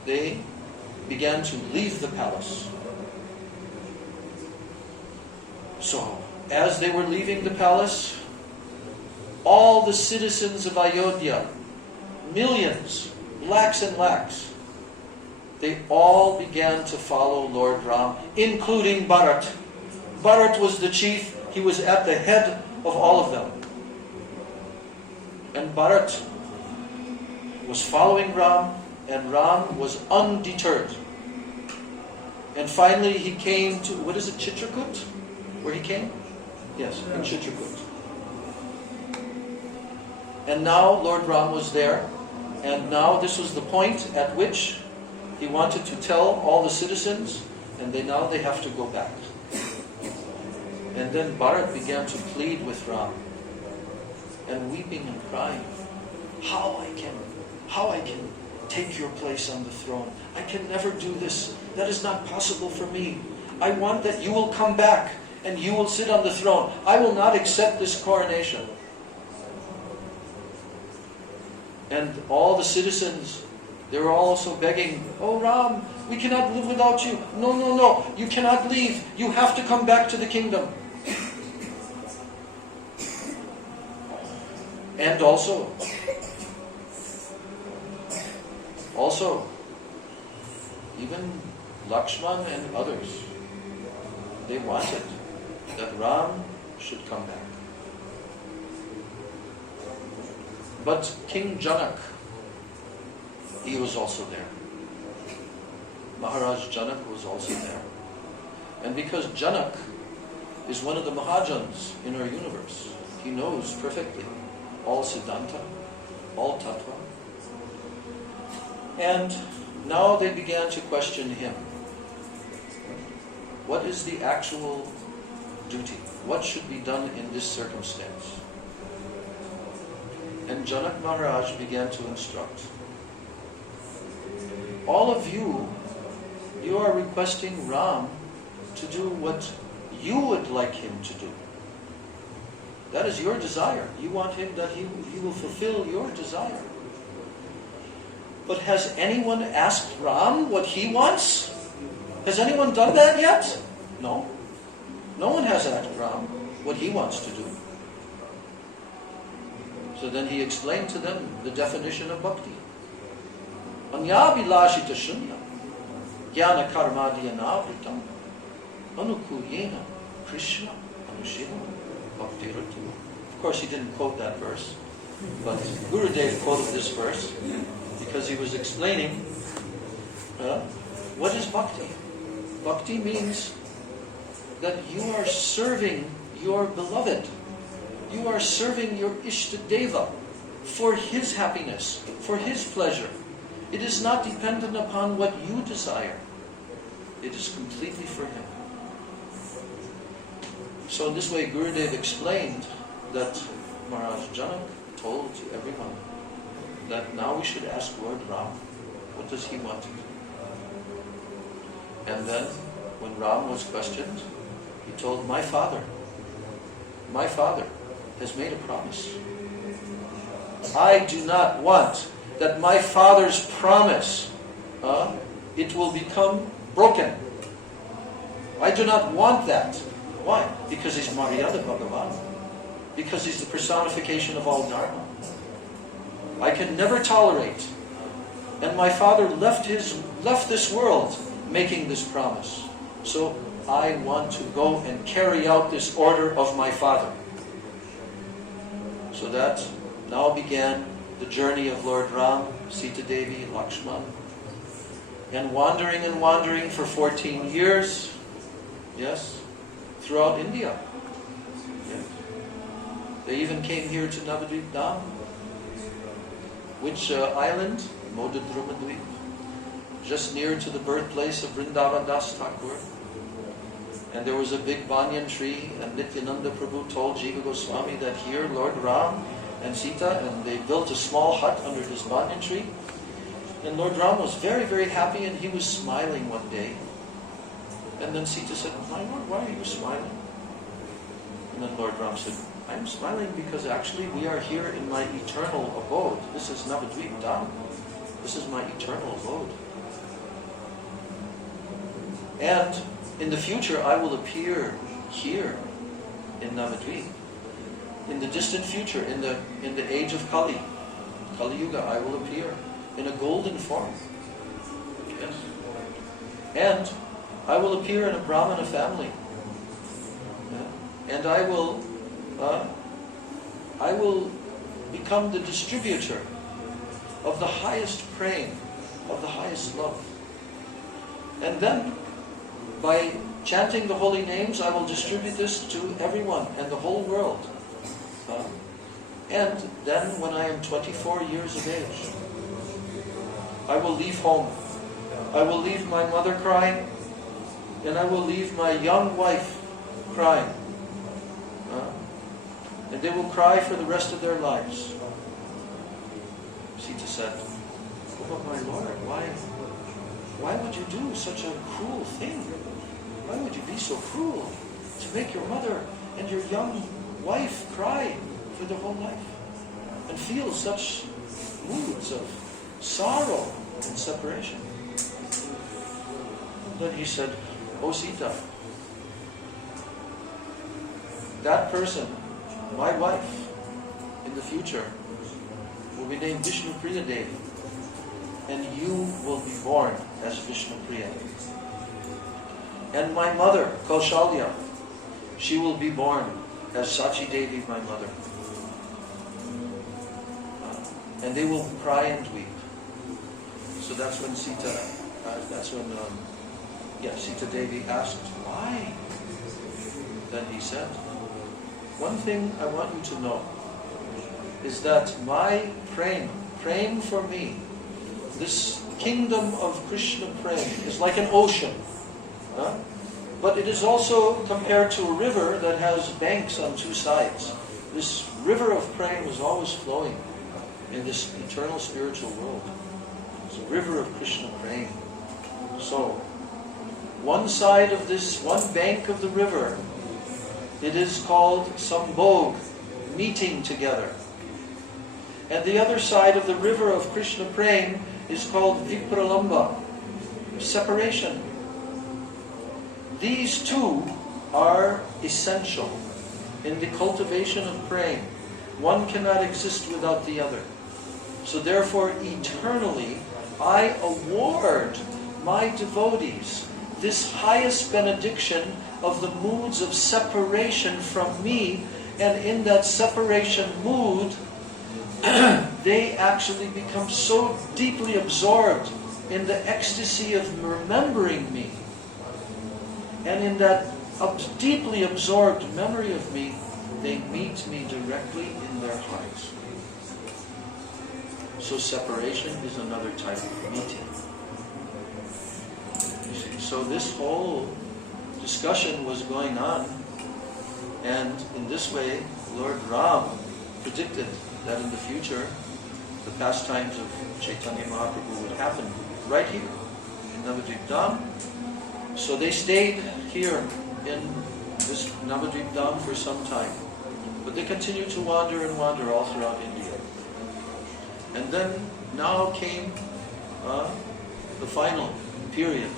they began to leave the palace. So, as they were leaving the palace, all the citizens of Ayodhya, millions, lakhs and lakhs, they all began to follow Lord Ram, including Bharat. Bharat was the chief. He was at the head of all of them. And Bharat was following Ram, and Ram was undeterred. And finally he came to, what is it, Chitrakoot? Where he came? Yes, in Chitrakoot. And now Lord Ram was there, and now this was the point at which he wanted to tell all the citizens, and now they have to go back. And then Bharat began to plead with Ram, and weeping and crying, how I can take your place on the throne. I can never do this. That is not possible for me. I want that you will come back and you will sit on the throne. I will not accept this coronation. And all the citizens, they were also begging, oh Ram, we cannot live without you. No, no, no, you cannot leave. You have to come back to the kingdom. And also, even Lakshman and others, they wanted that Ram should come back. But King Janak, he was also there. Maharaj Janak was also there. And because Janak is one of the Mahajans in our universe, he knows perfectly all Siddhanta, all Tattva. And now they began to question him. What is the actual duty? What should be done in this circumstance? And Janak Maharaj began to instruct. All of you are requesting Ram to do what you would like him to do. That is your desire. You want him that he will fulfill your desire. But has anyone asked Ram what he wants? Has anyone done that yet? No. No one has asked Ram what he wants to do. So then he explained to them the definition of bhakti. Anyabhilashita shunya jnana karmadhyanavritam anukuyena Krishna anushila bhakti-rutu. Of course he didn't quote that verse, but Gurudev quoted this verse because he was explaining what is bhakti. Bhakti means that you are serving your beloved. You are serving your Ishtadeva for his happiness, for his pleasure. It is not dependent upon what you desire. It is completely for him. So in this way, Gurudev explained that Maharaj Janak told to everyone that now we should ask Lord Ram, what does he want to do? And then, when Ram was questioned, he told, my father has made a promise. I do not want that my father's promise, it will become broken. I do not want that. Why? Because he's Maryada Bhagavan. Because he's the personification of all Dharma. I can never tolerate. And my father left this world making this promise. So I want to go and carry out this order of my father. So that now began the journey of Lord Ram, Sita Devi, Lakshman, and wandering for 14 years, yes, throughout India. Yes. They even came here to Navadvip Dham. Which island? Navadvip, just near to the birthplace of Vrindavan Das Thakur. And there was a big banyan tree, and Nityananda Prabhu told Jiva Goswami that here Lord Ram and Sita, and they built a small hut under this banyan tree. And Lord Ram was very, very happy, and he was smiling one day. And then Sita said, my Lord, why are you smiling? And then Lord Ram said, I'm smiling because actually we are here in my eternal abode. This is Navadvip Dham. This is my eternal abode. And in the future I will appear here in Navadvip. In the distant future, in the age of Kali Yuga, I will appear in a golden form. Yes. And I will appear in a Brahmana family. And I will become the distributor of the highest praying, of the highest love. And then, by chanting the holy names, I will distribute this to everyone and the whole world. And then, when I am 24 years of age, I will leave home. I will leave my mother crying, and I will leave my young wife crying. And they will cry for the rest of their lives. Sita said, "Oh, but my Lord, why would you do such a cruel thing? Why would you be so cruel to make your mother and your young wife cry for their whole life and feel such moods of sorrow and separation?" Then he said, "Oh Sita, that person, my wife, in the future, will be named Vishnupriya Devi, and you will be born as Vishnupriya. And my mother, Kaushalya, she will be born as Sachi Devi, my mother. And they will cry and weep." So that's when Sita Devi asked, "Why?" Then he said, "One thing I want you to know is that my praying for me, this kingdom of Krishna praying is like an ocean. But it is also compared to a river that has banks on two sides. This river of praying is always flowing in this eternal spiritual world. It's a river of Krishna praying. So, one side of this, one bank of the river, it is called Sambhog, meeting together. And the other side of the river of Krishna praying is called Vipralamba, separation. These two are essential in the cultivation of praying. One cannot exist without the other. So therefore, eternally, I award my devotees this highest benediction of the moods of separation from me, and in that separation mood, they actually become so deeply absorbed in the ecstasy of remembering me. And in that deeply absorbed memory of me, they meet me directly in their hearts. So separation is another type of meeting. You see, so this whole discussion was going on, and in this way, Lord Ram predicted that in the future, the pastimes of Chaitanya Mahaprabhu would happen right here in Navadvip Dham. So they stayed here in this Navadvip Dham for some time, but they continued to wander and wander all throughout India. And then now came the final period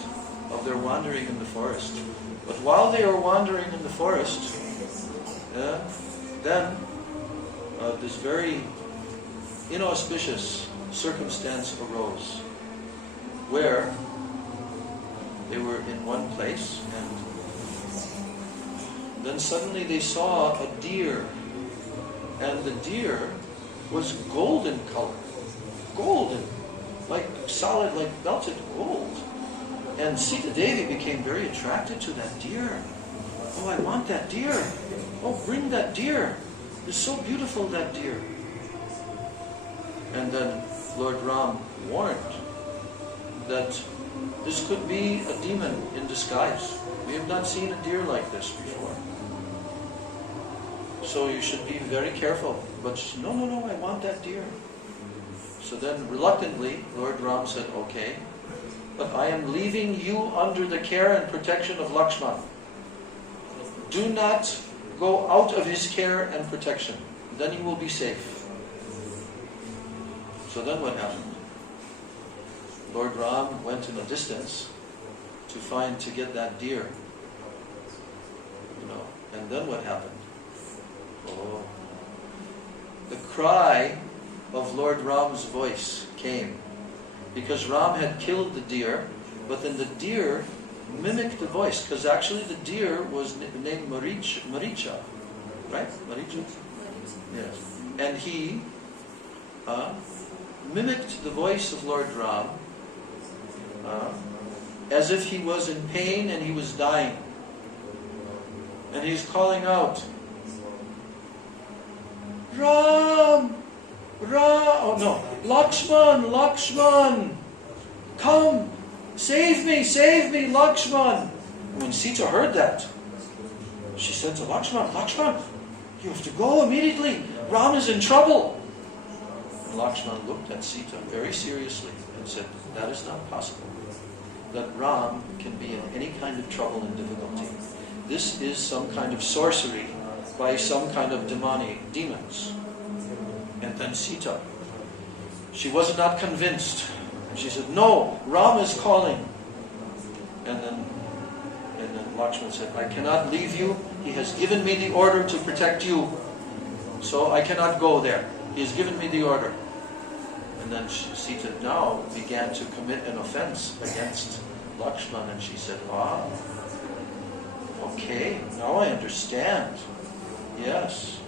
of their wandering in the forest. But while they were wandering in the forest, then this very inauspicious circumstance arose, where they were in one place, and then suddenly they saw a deer, and the deer was golden color, golden, like solid, like melted gold. And Sita Devi became very attracted to that deer. "Oh, I want that deer. Oh, bring that deer. It's so beautiful, that deer." And then Lord Ram warned that this could be a demon in disguise. We have not seen a deer like this before. So you should be very careful. But she said, no, I want that deer. So then reluctantly, Lord Ram said, "Okay, but I am leaving you under the care and protection of Lakshman. Do not go out of his care and protection. Then you will be safe." So then what happened? Lord Ram went in a distance to get that deer. And then what happened? Oh, the cry of Lord Ram's voice came, because Ram had killed the deer, but then the deer mimicked the voice, because actually the deer was named Maricha, right? Maricha? Yes. And he mimicked the voice of Lord Ram as if he was in pain and he was dying. And he's calling out, Ram! Oh no, Lakshman! Lakshman! Come! Save me, Lakshman! When Sita heard that, she said to Lakshman, Lakshman, you have to go immediately. Ram is in trouble. And Lakshman looked at Sita very seriously and said, that is not possible. That Ram can be in any kind of trouble and difficulty. This is some kind of sorcery by some kind of demons. And then Sita, she was not convinced. She said, no, Ram is calling. And then Lakshman said, I cannot leave you. He has given me the order to protect you. So I cannot go there. He has given me the order. And then Sita now began to commit an offense against Lakshman. And she said, okay, now I understand. Yes,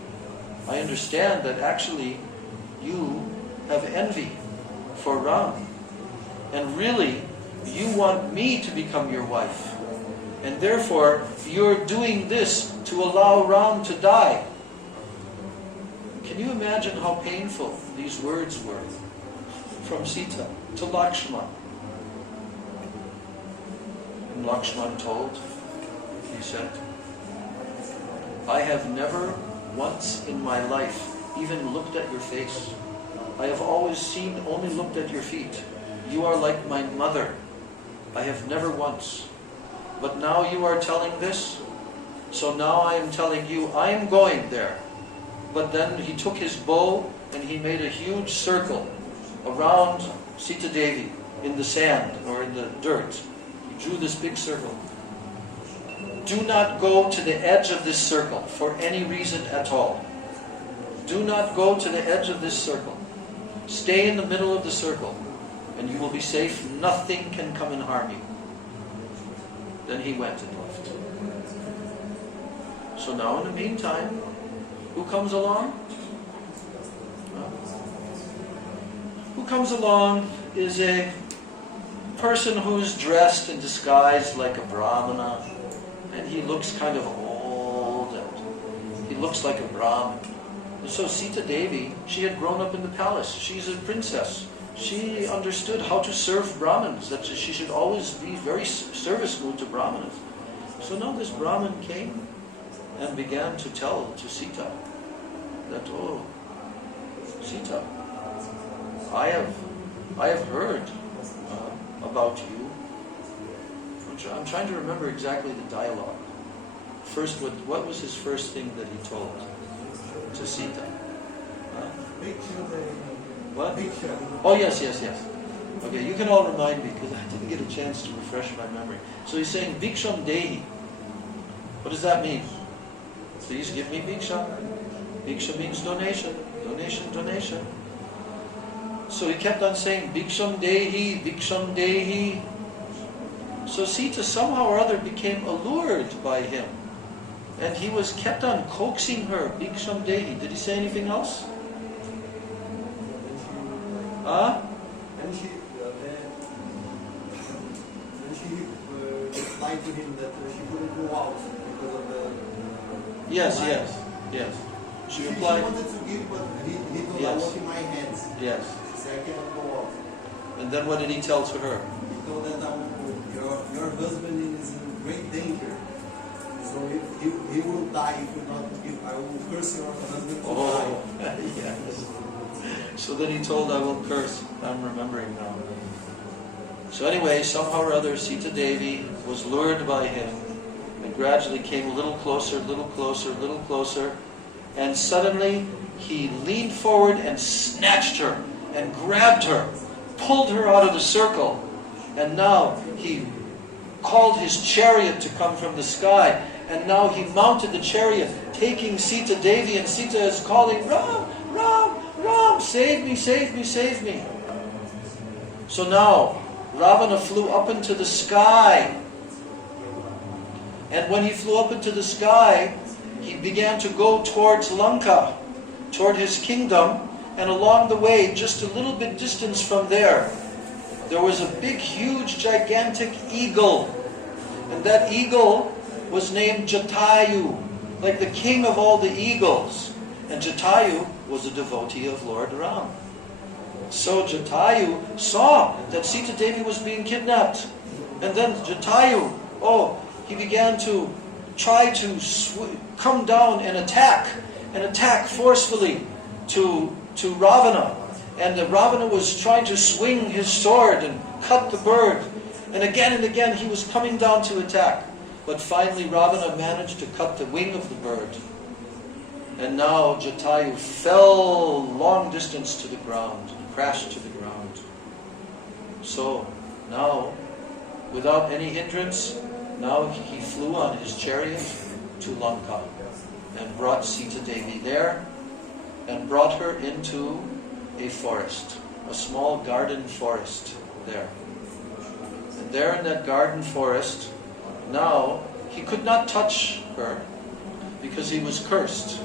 I understand that actually you have envy for Ram. And really, you want me to become your wife. And therefore, you're doing this to allow Ram to die. Can you imagine how painful these words were from Sita to Lakshman? And Lakshman told, he said, I have never once in my life even looked at your face. I have always only looked at your feet. You are like my mother. I have never once. But now you are telling this, so now I am telling you, I am going there. But then he took his bow and he made a huge circle around Sita Devi in the sand or in the dirt. He drew this big circle. Do not go to the edge of this circle for any reason at all. Do not go to the edge of this circle. Stay in the middle of the circle and you will be safe. Nothing can come and harm you. Then he went and left. So now in the meantime, who comes along? Who comes along is a person who's dressed and disguised like a Brahmana, and he looks kind of old, and he looks like a Brahmin. And so Sita Devi, she had grown up in the palace. She's a princess. She understood how to serve Brahmins, that she should always be very serviceable to Brahmanas. So now this Brahmin came and began to tell to Sita that, oh, Sita, I have heard about you. I'm trying to remember exactly the dialogue. First, what was his first thing that he told to Sita? What? Oh, yes. Okay, you can all remind me because I didn't get a chance to refresh my memory. So he's saying, Bhiksham Dehi. What does that mean? Please give me Bhiksha. Bhiksha means donation. Donation. So he kept on saying, Bhiksham Dehi, Bhiksham Dehi. So Sita somehow or other became allured by him. And he kept on coaxing her, Bhiksham Dehi. Did he say anything else? And she replied to him that she couldn't go out because of the... Yes. She replied... She wanted to give, but he told her, I want in my hands. Yes. She said, I cannot go out. And then what did he tell to her? He told that your husband is in great danger. So he will die if you not give. I will curse your husband to die. Yes. So then he told, I will curse. I'm remembering now. So anyway, somehow or other, Sita Devi was lured by him and gradually came a little closer. And suddenly, he leaned forward and snatched her and grabbed her, pulled her out of the circle. And now he called his chariot to come from the sky. And now he mounted the chariot, taking Sita Devi, and Sita is calling, Ram, Ram, Ram, save me, save me, save me. So now, Ravana flew up into the sky. And when he flew up into the sky, he began to go towards Lanka, toward his kingdom, And along the way, just a little bit distance from there was a big, huge, gigantic eagle. And that eagle was named Jatayu, like the king of all the eagles. And Jatayu was a devotee of Lord Ram. So Jatayu saw that Sita Devi was being kidnapped. And then Jatayu, he began to try to come down and attack forcefully to Ravana. And Ravana was trying to swing his sword and cut the bird. And again he was coming down to attack. But finally Ravana managed to cut the wing of the bird. And now Jatayu fell long distance to the ground, crashed to the ground. So now, without any hindrance, now he flew on his chariot to Lanka and brought Sita Devi there and brought her into a forest, a small garden forest there. And there in that garden forest, now he could not touch her because he was cursed.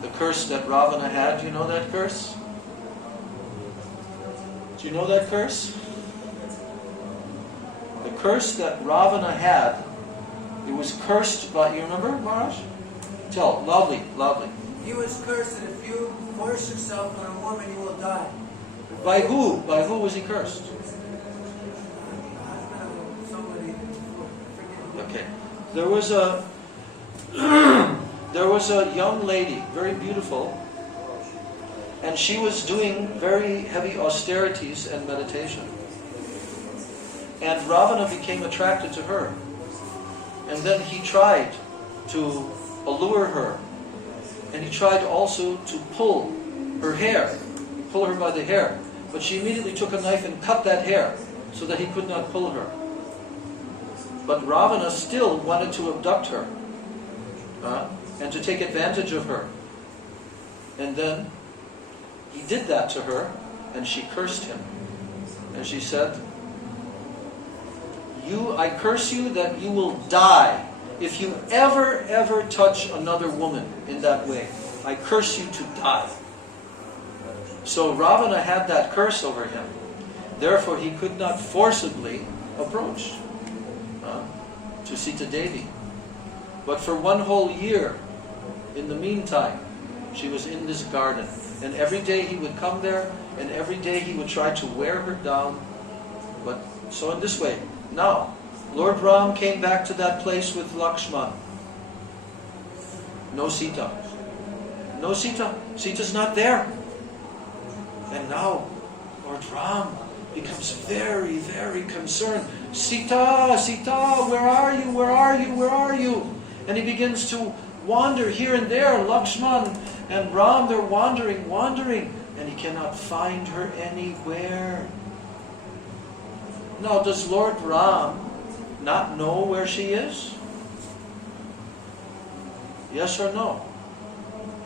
The curse that Ravana had, do you know that curse? Do you know that curse? The curse that Ravana had, it was cursed by, you remember, Maharaj? Tell, loudly. He was cursed that if you force yourself on a woman, you will die. By who? By who was he cursed? Somebody. Okay. There was a young lady, very beautiful, and she was doing very heavy austerities and meditation. And Ravana became attracted to her. And then he tried to allure her. And he tried also to pull her hair, pull her by the hair. But she immediately took a knife and cut that hair so that he could not pull her. But Ravana still wanted to abduct her and to take advantage of her. And then he did that to her, and she cursed him. And she said, I curse you that you will die if you ever touch another woman in that way. I curse you to die. So Ravana had that curse over him. Therefore he could not forcibly approach to Sita Devi. But for 1 whole year, in the meantime, she was in this garden. And every day he would come there, and every day he would try to wear her down. But so in this way, now, Lord Ram came back to that place with Lakshman. No Sita. No Sita. Sita's not there. And now, Lord Ram becomes very, very concerned. Sita, Sita, where are you? Where are you? Where are you? And he begins to wander here and there. Lakshman and Ram, they're wandering, and he cannot find her anywhere. Now, does Lord Ram not know where she is? Yes or no?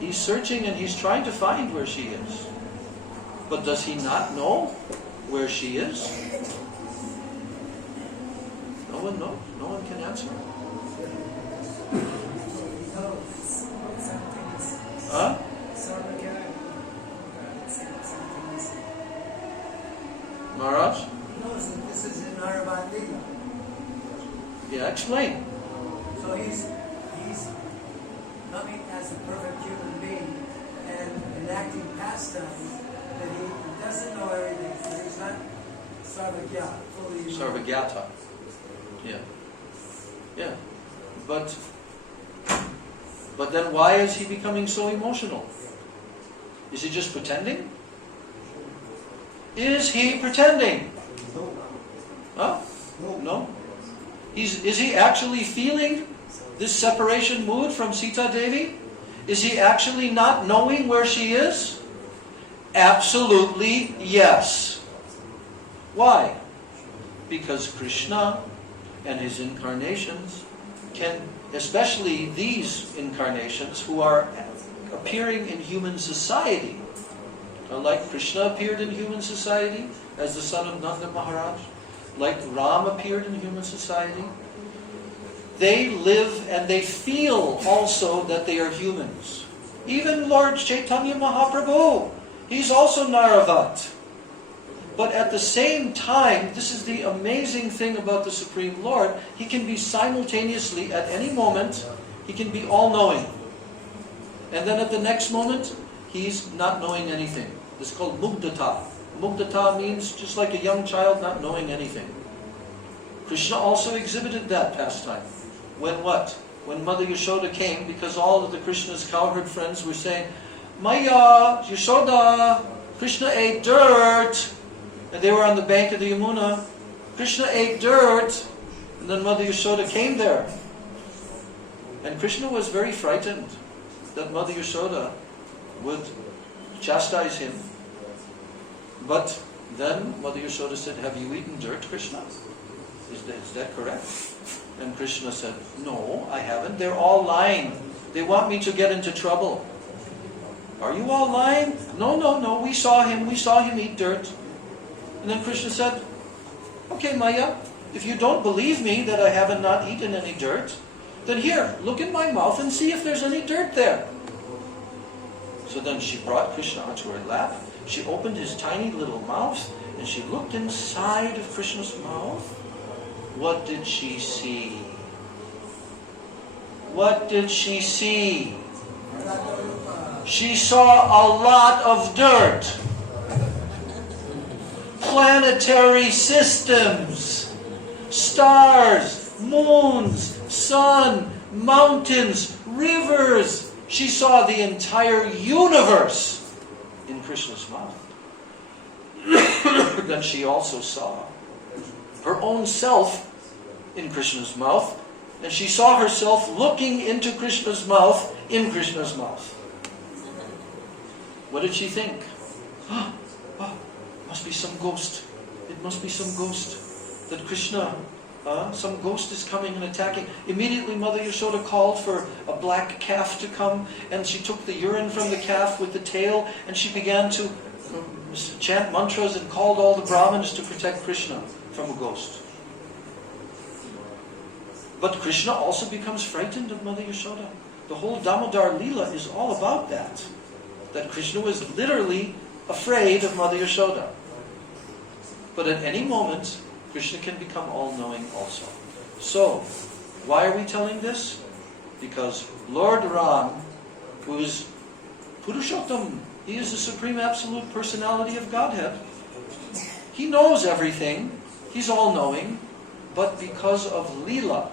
He's searching and he's trying to find where she is. But does he not know where she is? No one knows. No one can answer. Huh? Maharaj? No, this is in Navadvip. Yeah, explain. So he's coming as a perfect human being and enacting pastimes that he doesn't know everything. So he's not sarvagya, fully. Sarvagyata. Yeah. Yeah. But then why is he becoming so emotional? Is he just pretending? Is he pretending? Huh? No. Is he actually feeling this separation mood from Sita Devi? Is he actually not knowing where she is? Absolutely yes. Why? Because Krishna and his incarnations can, especially these incarnations who are appearing in human society, like Krishna appeared in human society as the son of Nanda Maharaj, like Ram appeared in human society, they live and they feel also that they are humans. Even Lord Chaitanya Mahaprabhu, He's also Naravat. But at the same time, this is the amazing thing about the Supreme Lord, He can be simultaneously, at any moment, He can be all-knowing. And then at the next moment, He's not knowing anything. This is called Mugdata. Mugdata means just like a young child not knowing anything. Krishna also exhibited that pastime. When what? When Mother Yashoda came, because all of the Krishna's cowherd friends were saying, Maya, Yashoda, Krishna ate dirt. And they were on the bank of the Yamuna. Krishna ate dirt. And then Mother Yashoda came there. And Krishna was very frightened that Mother Yashoda would chastise him. But then Mother Yashoda said, have you eaten dirt, Krishna? Is that correct? And Krishna said, no, I haven't. They're all lying. They want me to get into trouble. Are you all lying? No, no, no. We saw him eat dirt. And then Krishna said, okay, Maya, if you don't believe me that I haven't not eaten any dirt, then here, look in my mouth and see if there's any dirt there. So then she brought Krishna onto her lap. She opened his tiny little mouth and she looked inside of Krishna's mouth. What did she see? What did she see? She saw a lot of dirt. Planetary systems, stars, moons, sun, mountains, rivers. She saw the entire universe in Krishna's mouth. Then she also saw her own self in Krishna's mouth, and she saw herself looking into Krishna's mouth in Krishna's mouth. What did she think? Must be some ghost. It must be some ghost. That Krishna, some ghost is coming and attacking. Immediately Mother Yashoda called for a black calf to come, and she took the urine from the calf with the tail, and she began to chant mantras and called all the Brahmins to protect Krishna from a ghost. But Krishna also becomes frightened of Mother Yashoda. The whole Damodar Leela is all about that. That Krishna was literally afraid of Mother Yashoda. But at any moment, Krishna can become all-knowing also. So, why are we telling this? Because Lord Ram, who is Purushottam, He is the Supreme Absolute Personality of Godhead. He knows everything. He's all-knowing. But because of Leela,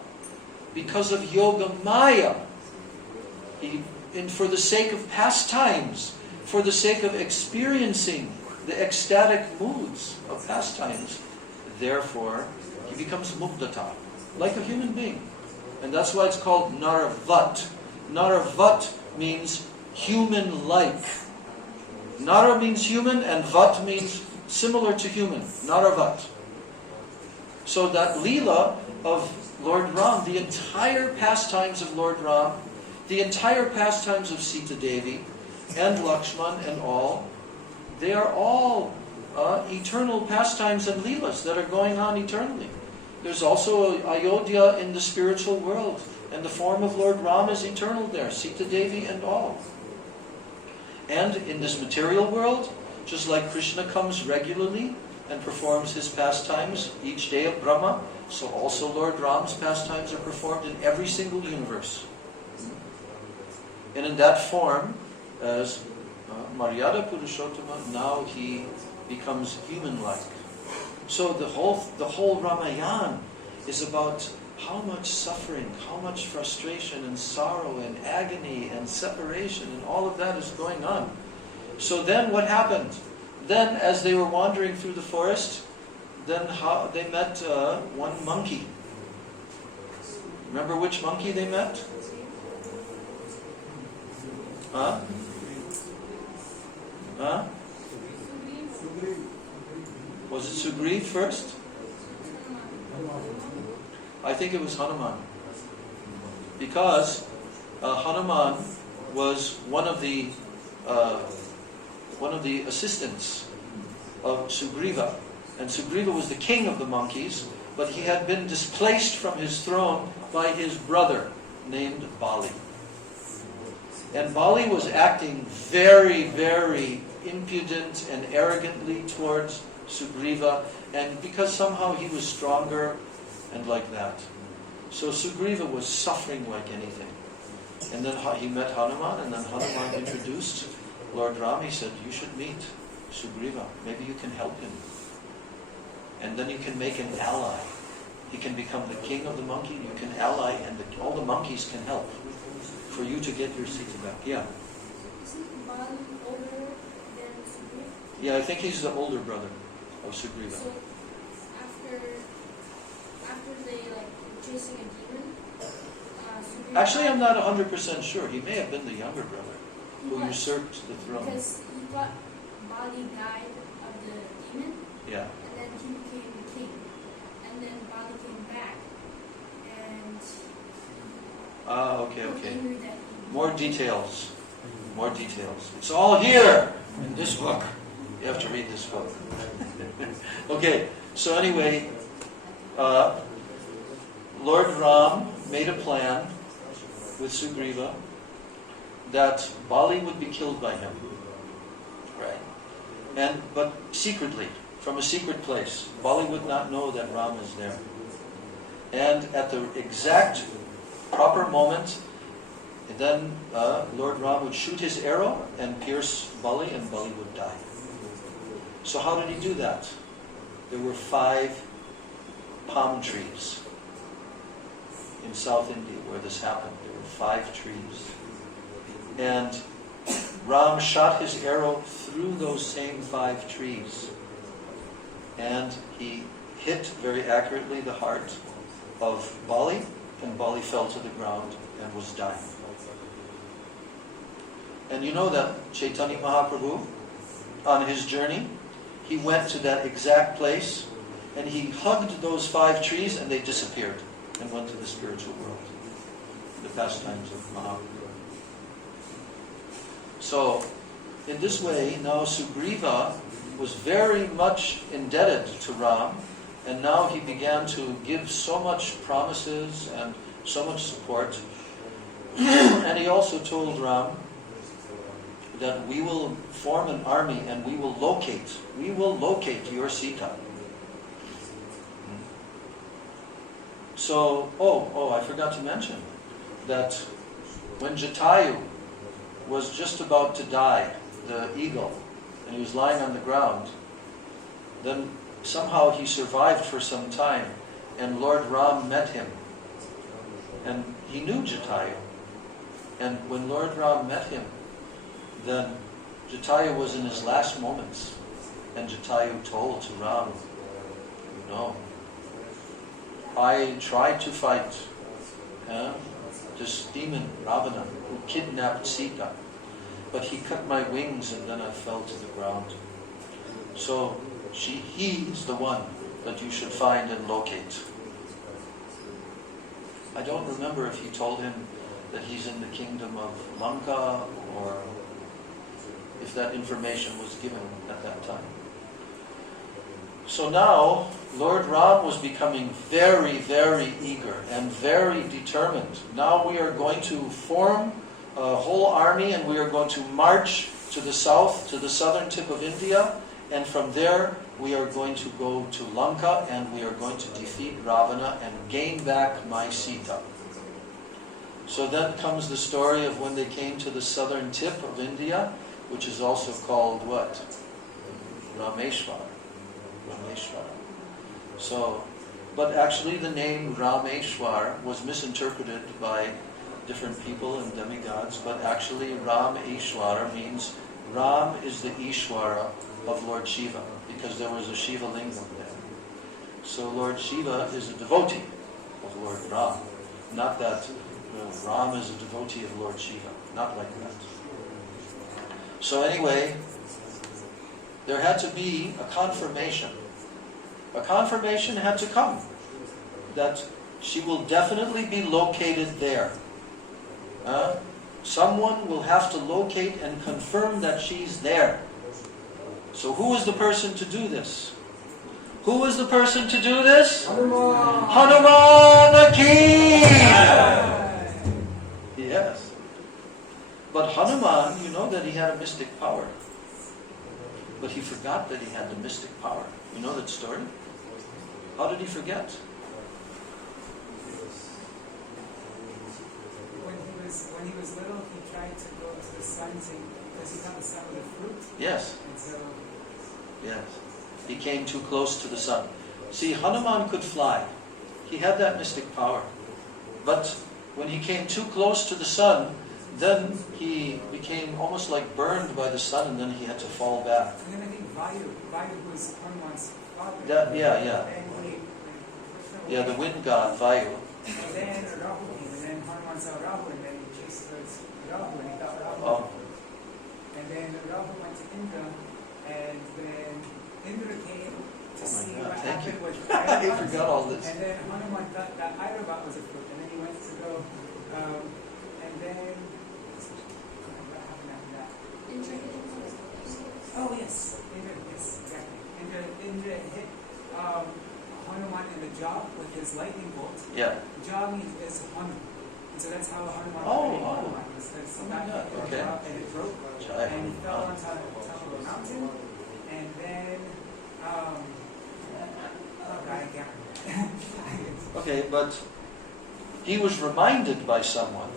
because of Yoga Maya, and for the sake of pastimes, for the sake of experiencing the ecstatic moods of pastimes, therefore, he becomes mugdata, like a human being. And that's why it's called Naravat. Naravat means human-like. Nara means human, and Vat means similar to human. Naravat. So that Leela of Lord Ram, the entire pastimes of Lord Ram, the entire pastimes of Sita Devi, and Lakshman and all, they are all eternal pastimes and Leelas that are going on eternally. There's also Ayodhya in the spiritual world, and the form of Lord Ram is eternal there, Sita Devi and all. And in this material world, just like Krishna comes regularly and performs his pastimes each day of Brahma, so also Lord Ram's pastimes are performed in every single universe. And in that form, as Maryada Purushottama, now he becomes human-like. So the whole Ramayana is about how much suffering, how much frustration and sorrow and agony and separation and all of that is going on. So then what happened? Then as they were wandering through the forest, then they met one monkey. Remember which monkey they met? Huh? Huh? Was it Sugriv first? I think it was Hanuman. Because Hanuman was one of the assistants of Sugriva. And Sugriva was the king of the monkeys, but he had been displaced from his throne by his brother named Bali. And Bali was acting very, very impudent and arrogantly towards Sugriva, and because somehow he was stronger and like that. So Sugriva was suffering like anything. And then he met Hanuman, and then Hanuman introduced Lord Ram. He said, you should meet Sugriva. Maybe you can help him. And then you can make an ally. He can become the king of the monkey. You can ally, and all the monkeys can help for you to get your Sita back. Yeah. Isn't Bali older than Sugriva? Yeah, I think he's the older brother of Sugriva. So after they like were chasing a demon, Sugriva. Actually, I'm not 100% sure. He may have been the younger brother who was, usurped the throne. because he thought Bali died of the demon, Yeah. and then he became the king, and then Bali came back, and Okay. was angry that he More details. More details. It's all here in this book. You have to read this book. Okay, so anyway, Lord Ram made a plan with Sugriva that Bali would be killed by him. Right. But secretly, from a secret place. Bali would not know that Ram is there. And at the exact proper moment, then Lord Ram would shoot his arrow and pierce Bali, and Bali would die. So how did he do that? There were 5 palm trees in South India where this happened. There were 5 trees. And Ram shot his arrow through those same 5 trees. And he hit very accurately the heart of Bali, and Bali fell to the ground and was dying. And you know that Chaitanya Mahaprabhu, on his journey, he went to that exact place and he hugged those 5 trees and they disappeared and went to the spiritual world. The pastimes of Mahaprabhu. So, in this way, now Sugriva was very much indebted to Ram, and now he began to give so much promises and so much support. And he also told Ram that we will form an army and we will locate your Sita. So, I forgot to mention that when Jatayu was just about to die, the eagle, and he was lying on the ground, then somehow he survived for some time, and Lord Ram met him. And he knew Jatayu. And when Lord Ram met him, then Jatayu was in his last moments. And Jatayu told to Ram, no, I tried to fight this demon, Ravana, who kidnapped Sita. But he cut my wings and then I fell to the ground. So he is the one that you should find and locate. I don't remember if he told him that he's in the kingdom of Lanka, or if that information was given at that time. So now, Lord Ram was becoming very, very eager and very determined. Now we are going to form a whole army and we are going to march to the south, to the southern tip of India, and from there we are going to go to Lanka and we are going to defeat Ravana and gain back my Sita. So then comes the story of when they came to the southern tip of India, which is also called what? Rameshwara. So, but actually the name Rameshwar was misinterpreted by different people and demigods, but actually Rameshwara means Ram is the Ishwara of Lord Shiva, because there was a Shiva lingam there. So Lord Shiva is a devotee of Lord Ram. Not that Ram is a devotee of Lord Shiva. Not like that. So anyway, there had to be a confirmation. A confirmation had to come that she will definitely be located there. Someone will have to locate and confirm that she's there. So who is the person to do this? Who is the person to do this? Hanuman ki! Yes. But Hanuman, you know that he had a mystic power. but he forgot that he had the mystic power. You know that story? How did he forget? When he was little, he tried to go to the sun because he thought the sun was a fruit. Yes. And so, Yes. He came too close to the sun. See, Hanuman could fly. He had that mystic power. But when he came too close to the sun, then he became almost like burned by the sun, and then he had to fall back. and then I think Vayu was Hanuman's father. Yeah. Yeah, the wind god, Vayu. And then Rahu came, and then Hanuman saw Rahu, and then he chased towards Rahu, and he thought Rahu. Oh. And then Rahu went to Indra, and then Indra came to see God, what thank happened you. with I Airavata. forgot all this. And then Hanuman thought that Airavata was a fruit, and then he went to go, and then what happened after that? Indra hit him on his nose. Oh yes, exactly. Indra hit Hanuman in the jaw with his lightning bolt. Yeah. Jaw means is Hanu. And so that's how Hanuman Hanuman was. There's Oh my God, hit okay. jaw, and it broke. Jai And he fell Hanuman. on top of a mountain. And then oh God, I can't remember. Okay, but he was reminded by someone.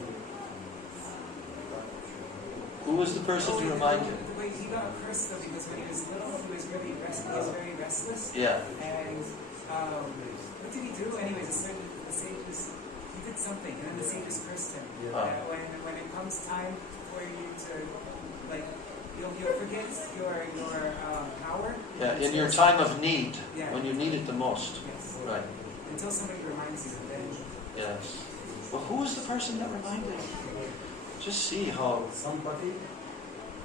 Who was the person to remind him? Wait, he got a curse though because when he was little, he was really restless. He was very restless. Yeah. And what did he do? Anyways, the sages, he did something, and then the sages cursed him. When it comes time for you to, like, you'll forget your power. Yeah, in your time of need, Yeah. when you need it the most. Yes. Right. Until somebody reminds you, then. Yes. Well, who was the person that reminded him? Just see how Sampati,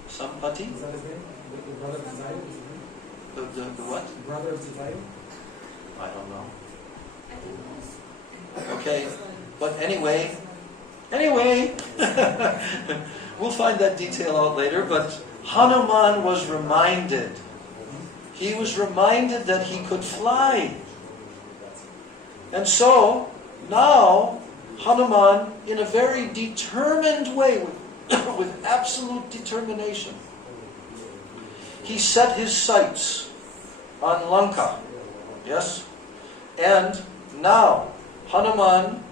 Sampati, is that his name? The brother of Jatayu? the what? The brother of Jatayu? I don't know. I think it was. Okay, but anyway, we'll find that detail out later, but Hanuman was reminded. He was reminded that he could fly. And so, now, Hanuman, in a very determined way, with absolute determination, he set his sights on Lanka. Yes? And now, Hanuman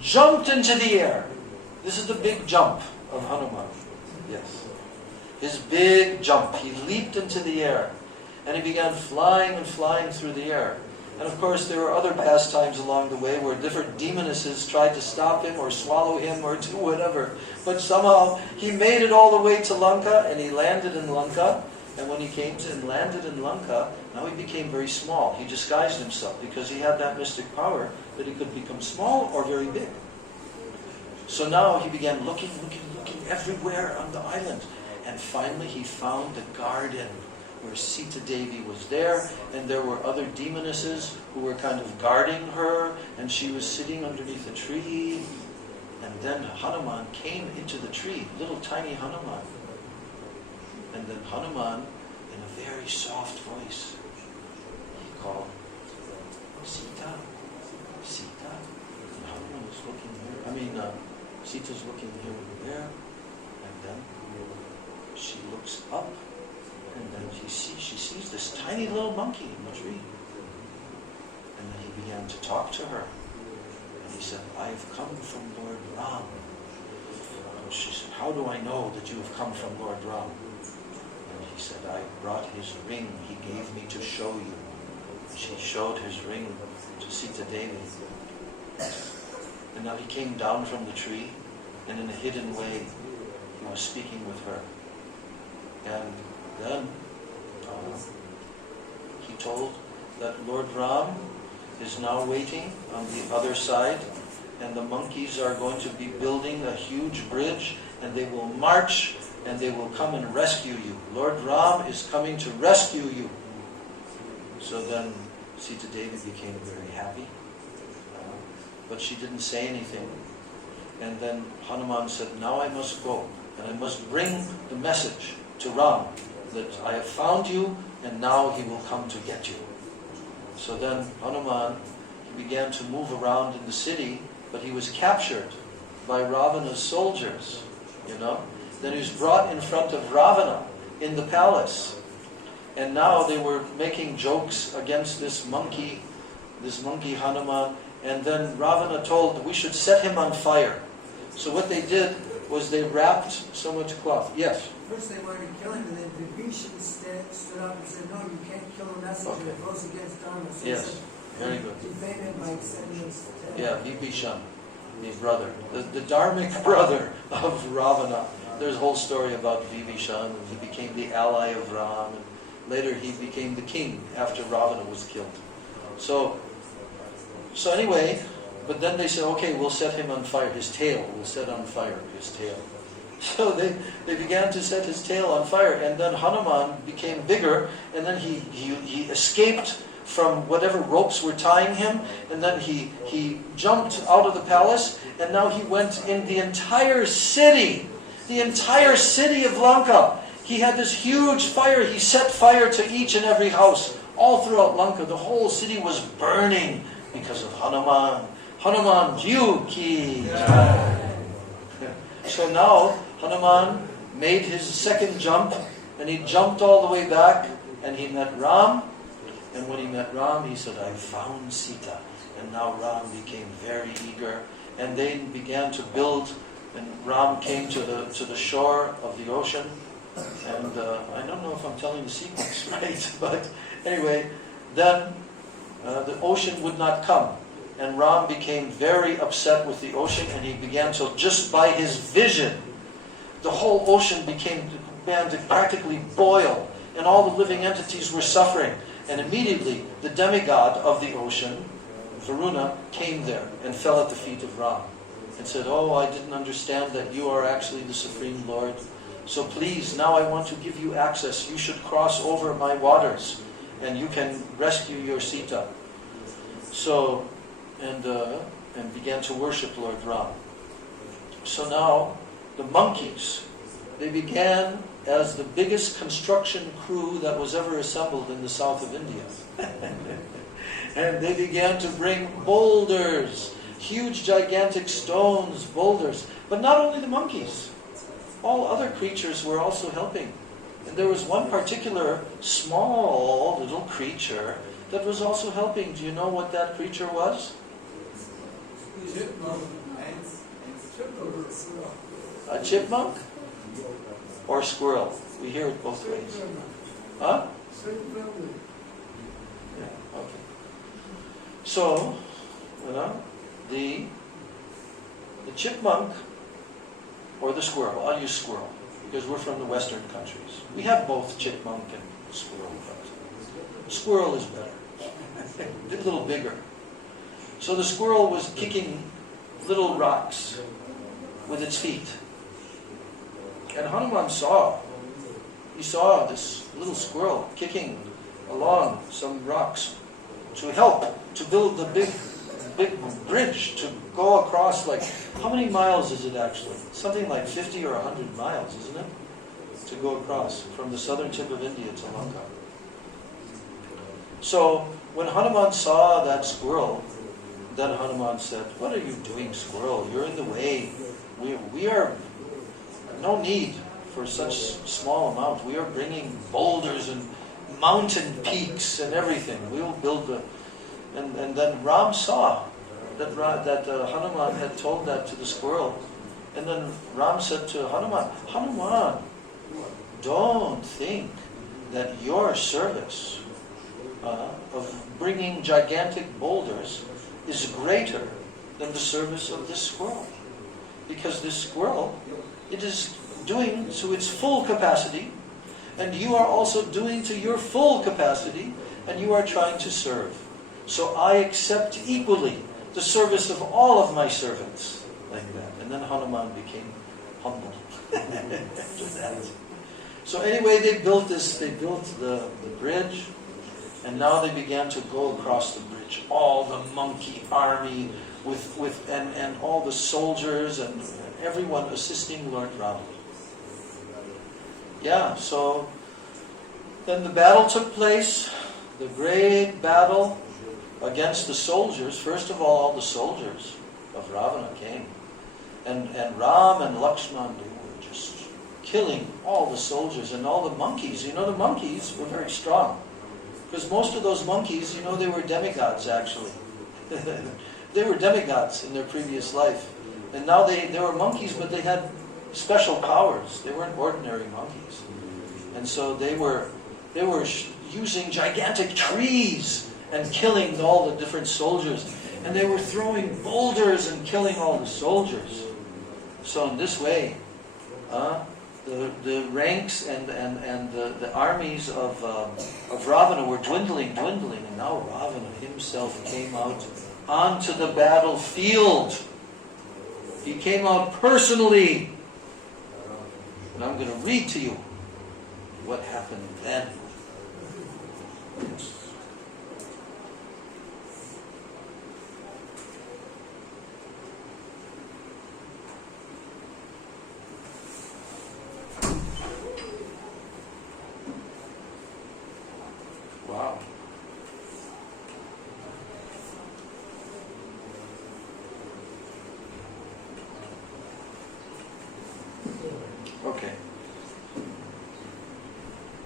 jumped into the air. This is the big jump of Hanuman. Yes. His big jump. He leaped into the air. And he began flying and flying through the air. And of course, there were other pastimes along the way where different demonesses tried to stop him or swallow him or do whatever. But somehow, he made it all the way to Lanka, and he landed in Lanka. And when he came to and landed in Lanka, now he became very small. He disguised himself because he had that mystic power that he could become small or very big. So now he began looking everywhere on the island. And finally he found the garden where Sita Devi was there, and there were other demonesses who were kind of guarding her, and she was sitting underneath a tree. And then Hanuman came into the tree, little tiny Hanuman. And then Hanuman, in a very soft voice, he called, Sita, Sita. And Hanuman was looking here. Sita's looking here and there. And then she looks up, and then she sees this tiny little monkey in the tree. And then he began to talk to her. And he said, I have come from Lord Ram. And she said, how do I know that you have come from Lord Ram? And he said, I brought his ring he gave me to show you. And she showed his ring to Sita Devi. And now he came down from the tree, and in a hidden way, he was speaking with her. And then he told that Lord Ram is now waiting on the other side, and the monkeys are going to be building a huge bridge, and they will march, and they will come and rescue you. Lord Ram is coming to rescue you. So then Sita Devi became very happy, but she didn't say anything. And then Hanuman said, now I must go, and I must bring the message to Ram that I have found you, and now he will come to get you. So then Hanuman, he began to move around in the city, but he was captured by Ravana's soldiers, Then he was brought in front of Ravana in the palace. And now they were making jokes against this monkey Hanuman. And then Ravana told we should set him on fire. So what they did was they wrapped so much cloth. Yes? First they wanted to kill him, and then Vibhishan stood up and said, no, you can't kill a messenger. Okay. It goes against Dharma. So Yes, he said, very good. defame him by sending him to Yeah, Vibhishan, his brother. The dharmic brother of Ravana. There's a whole story about Vibhishan, and he became the ally of Ram, and later he became the king after Ravana was killed. So anyway, but then they said, okay, we'll set him on fire. His tail, we'll set on fire his tail. So they began to set his tail on fire, and then Hanuman became bigger, and then he escaped from whatever ropes were tying him, and then he jumped out of the palace, and now he went in the entire city of Lanka. He had this huge fire. He set fire to each and every house all throughout Lanka. The whole city was burning because of Hanuman. Hanuman Ji ki jai. So now Hanuman made his second jump, and he jumped all the way back, and he met Ram. And when he met Ram, he said, I found Sita. And now Ram became very eager, and they began to build. And Ram came to the shore of the ocean. And I don't know if I'm telling the sequence right, but anyway, then the ocean would not come. And Ram became very upset with the ocean, and he began to, just by his vision, the whole ocean began to practically boil, and all the living entities were suffering. And immediately, the demigod of the ocean, Varuna, came there and fell at the feet of Ram and said, oh, I didn't understand that you are actually the Supreme Lord. So please, now I want to give you access. You should cross over my waters, and you can rescue your Sita. So, and began to worship Lord Ram. So now, the monkeys, they began as the biggest construction crew that was ever assembled in the south of India. And they began to bring boulders, huge gigantic stones, boulders. But not only the monkeys, all other creatures were also helping. And there was one particular small little creature that was also helping. Do you know what that creature was? A chipmunk? Or squirrel? We hear it both ways. Huh? Yeah, okay. So, the chipmunk or the squirrel. I'll use squirrel because we're from the Western countries. We have both chipmunk and squirrel, but squirrel is better. A little bigger. So the squirrel was kicking little rocks with its feet. And Hanuman saw this little squirrel kicking along some rocks to help to build the big bridge to go across, like, how many miles is it actually? Something like 50 or 100 miles, isn't it? To go across from the southern tip of India to Lanka. So when Hanuman saw that squirrel, then Hanuman said, what are you doing, squirrel? You're in the way. We are no need for such small amount. We are bringing boulders and mountain peaks and everything. We will build the... And then Ram saw that Hanuman had told that to the squirrel. And then Ram said to Hanuman, don't think that your service of bringing gigantic boulders is greater than the service of this squirrel. Because this squirrel, it is doing to its full capacity, and you are also doing to your full capacity, and you are trying to serve. So I accept equally the service of all of my servants. Like that. And then Hanuman became humble after that. So anyway, they built the bridge, and now they began to go across the bridge. All the monkey army and all the soldiers and everyone assisting Lord Rama. Yeah, so then the battle took place, the great battle against the soldiers. First of all the soldiers of Ravana came. And Ram and Lakshman, they were just killing all the soldiers and all the monkeys. You know, the monkeys were very strong. Because most of those monkeys, you know, they were demigods actually. They were demigods in their previous life. And now they were monkeys, but they had special powers. They weren't ordinary monkeys. And so they were using gigantic trees and killing all the different soldiers. And they were throwing boulders and killing all the soldiers. So in this way, the ranks and the armies of Ravana were dwindling, and now Ravana himself came out onto the battlefield. He came out personally. And I'm going to read to you what happened then. Wow. Okay.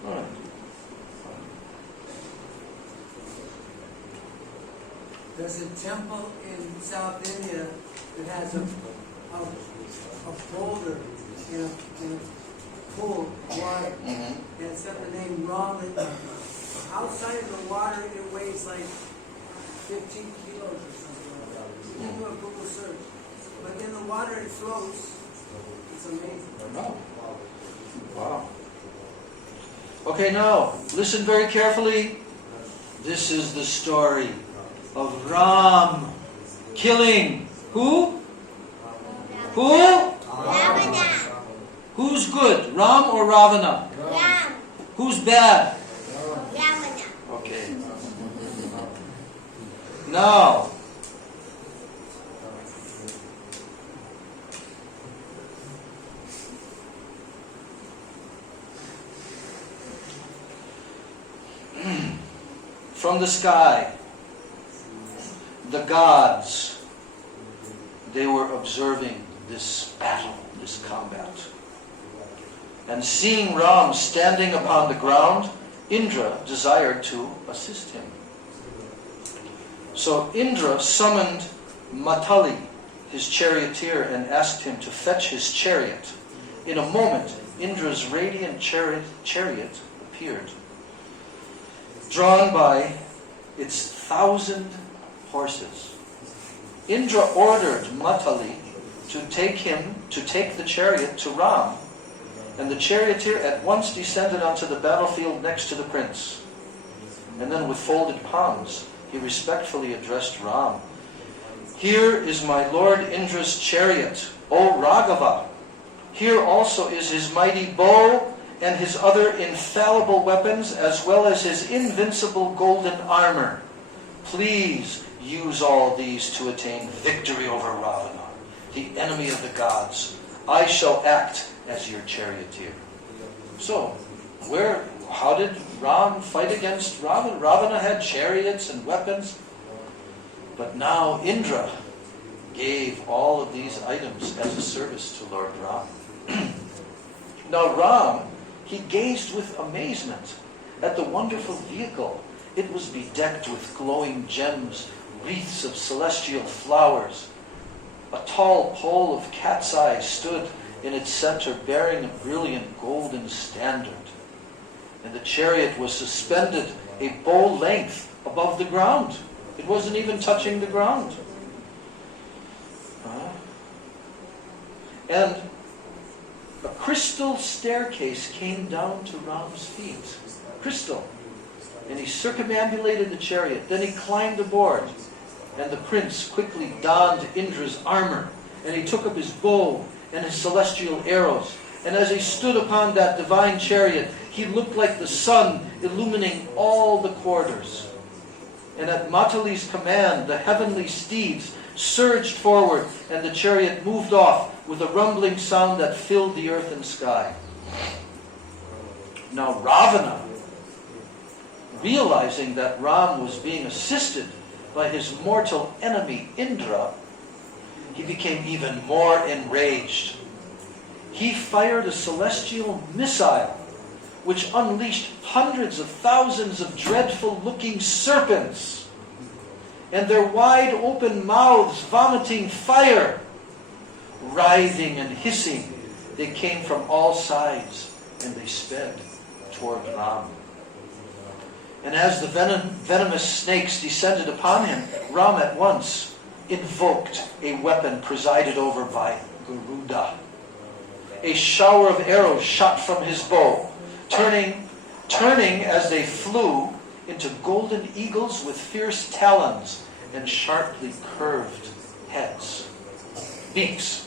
All right. There's a temple in South India that has a boulder in a pool of water. Mm-hmm. And it's got the name Rāma-navamī. Outside of the water, it weighs like 15 kilos or something like that. You can do a Google search. But in the water, it floats. It's amazing. Wow. Wow. Okay, now, listen very carefully. This is the story of Ram killing who? Who? Ravana. Who's good? Ram or Ravana? Ram. Who's bad? Ravana. Okay. Now, from the sky, the gods, they were observing this battle, this combat. And seeing Ram standing upon the ground, Indra desired to assist him. So Indra summoned Matali, his charioteer, and asked him to fetch his chariot. In a moment, Indra's radiant chariot appeared, drawn by its 1,000 horses. Indra ordered Matali to take the chariot to Ram, and the charioteer at once descended onto the battlefield next to the prince. And then with folded palms, he respectfully addressed Ram. Here is my lord Indra's chariot, O Raghava. Here also is his mighty bow and his other infallible weapons, as well as his invincible golden armor. Please use all these to attain victory over Ravana, the enemy of the gods. I shall act as your charioteer. So, how did Ram fight against Ravana? Ravana had chariots and weapons, but now Indra gave all of these items as a service to Lord Ram. Now Ram, he gazed with amazement at the wonderful vehicle. It was bedecked with glowing gems, wreaths of celestial flowers. A tall pole of cat's eye stood in its center, bearing a brilliant golden standard. And the chariot was suspended a bow length above the ground. It wasn't even touching the ground. And a crystal staircase came down to Ram's feet. Crystal. And he circumambulated the chariot. Then he climbed aboard. And the prince quickly donned Indra's armor. And he took up his bow and his celestial arrows. And as he stood upon that divine chariot, he looked like the sun illumining all the quarters. And at Matali's command, the heavenly steeds surged forward, and the chariot moved off with a rumbling sound that filled the earth and sky. Now Ravana, realizing that Ram was being assisted by his mortal enemy Indra, he became even more enraged. he fired a celestial missile which unleashed hundreds of thousands of dreadful-looking serpents, and their wide-open mouths vomiting fire. Writhing and hissing, they came from all sides, and they sped toward Ram. And as the venomous snakes descended upon him, Ram at once invoked a weapon presided over by Garuda. A shower of arrows shot from his bow, turning as they flew into golden eagles with fierce talons and sharply curved heads. Beaks.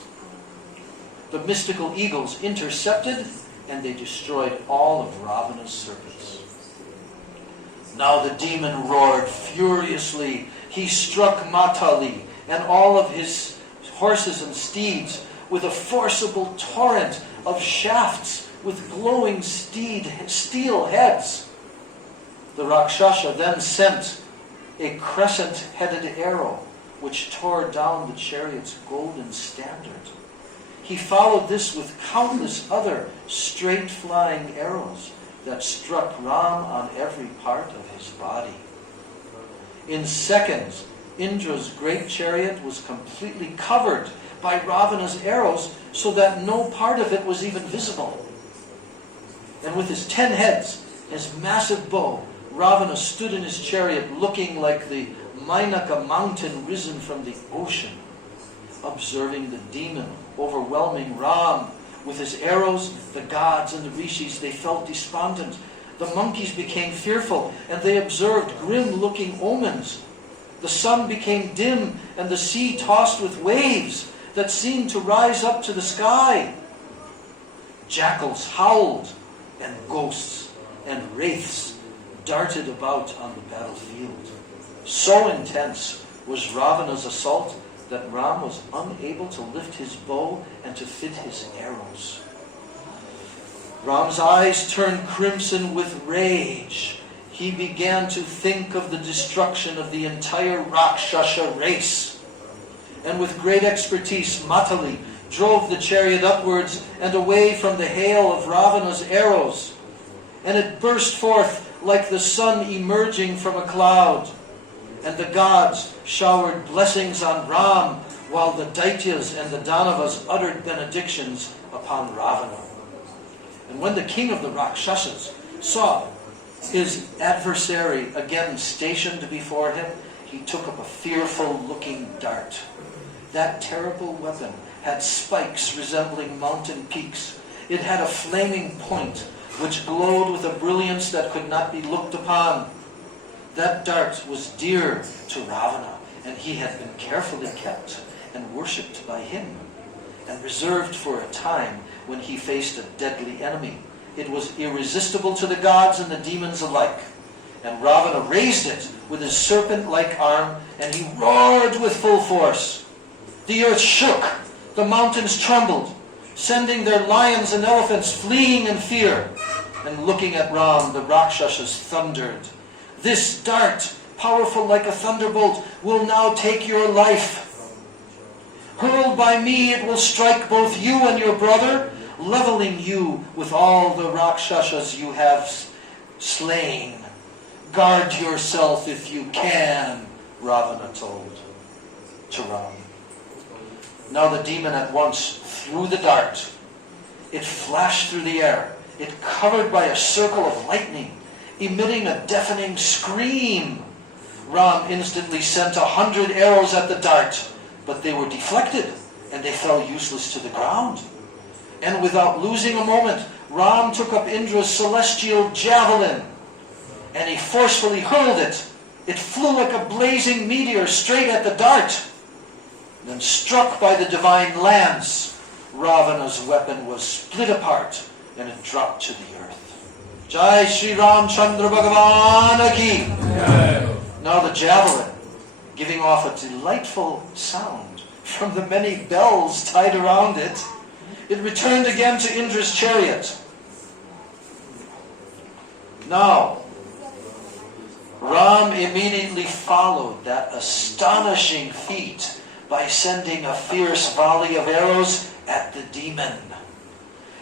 The mystical eagles intercepted, and they destroyed all of Ravana's serpents. Now the demon roared furiously. He struck Matali and all of his horses and steeds with a forcible torrent of shafts with glowing steel heads. The Rakshasa then sent a crescent-headed arrow which tore down the chariot's golden standard. He followed this with countless other straight-flying arrows that struck Ram on every part of his body. In seconds, Indra's great chariot was completely covered by Ravana's arrows so that no part of it was even visible. And with his 10 heads, his massive bow, Ravana stood in his chariot looking like the Mainaka mountain risen from the ocean. Observing the demon overwhelming Ram with his arrows, the gods and the rishis, they felt despondent. The monkeys became fearful, and they observed grim-looking omens. The sun became dim, and the sea tossed with waves that seemed to rise up to the sky. Jackals howled, and ghosts and wraiths darted about on the battlefield. So intense was Ravana's assault that Ram was unable to lift his bow and to fit his arrows. Ram's eyes turned crimson with rage. He began to think of the destruction of the entire Rakshasa race. And with great expertise, Matali drove the chariot upwards and away from the hail of Ravana's arrows. And it burst forth like the sun emerging from a cloud. And the gods showered blessings on Ram, while the Daityas and the Danavas uttered benedictions upon Ravana. And when the king of the Rakshasas saw his adversary again stationed before him, he took up a fearful-looking dart. That terrible weapon had spikes resembling mountain peaks. It had a flaming point which glowed with a brilliance that could not be looked upon. That dart was dear to Ravana, and he had been carefully kept and worshipped by him, and reserved for a time when he faced a deadly enemy. It was irresistible to the gods and the demons alike. And Ravana raised it with his serpent-like arm, and he roared with full force. The earth shook, the mountains trembled, sending their lions and elephants fleeing in fear. And looking at Ram, the Rakshasas thundered, "This dart, powerful like a thunderbolt, will now take your life. Hurled by me, it will strike both you and your brother, leveling you with all the Rakshasas you have slain. Guard yourself if you can," Ravana told to Ram. Now the demon at once threw the dart. It flashed through the air. It covered by a circle of lightning, emitting a deafening scream. Ram instantly sent 100 arrows at the dart, but they were deflected, and they fell useless to the ground. And without losing a moment, Ram took up Indra's celestial javelin, and he forcefully hurled it. It flew like a blazing meteor straight at the dart. Then, struck by the divine lance, Ravana's weapon was split apart, and it dropped to the earth. Jai Shri Ram Chandra Bhagavan Ki. Now the javelin, giving off a delightful sound from the many bells tied around it, it returned again to Indra's chariot. Now, Ram immediately followed that astonishing feat by sending a fierce volley of arrows at the demon.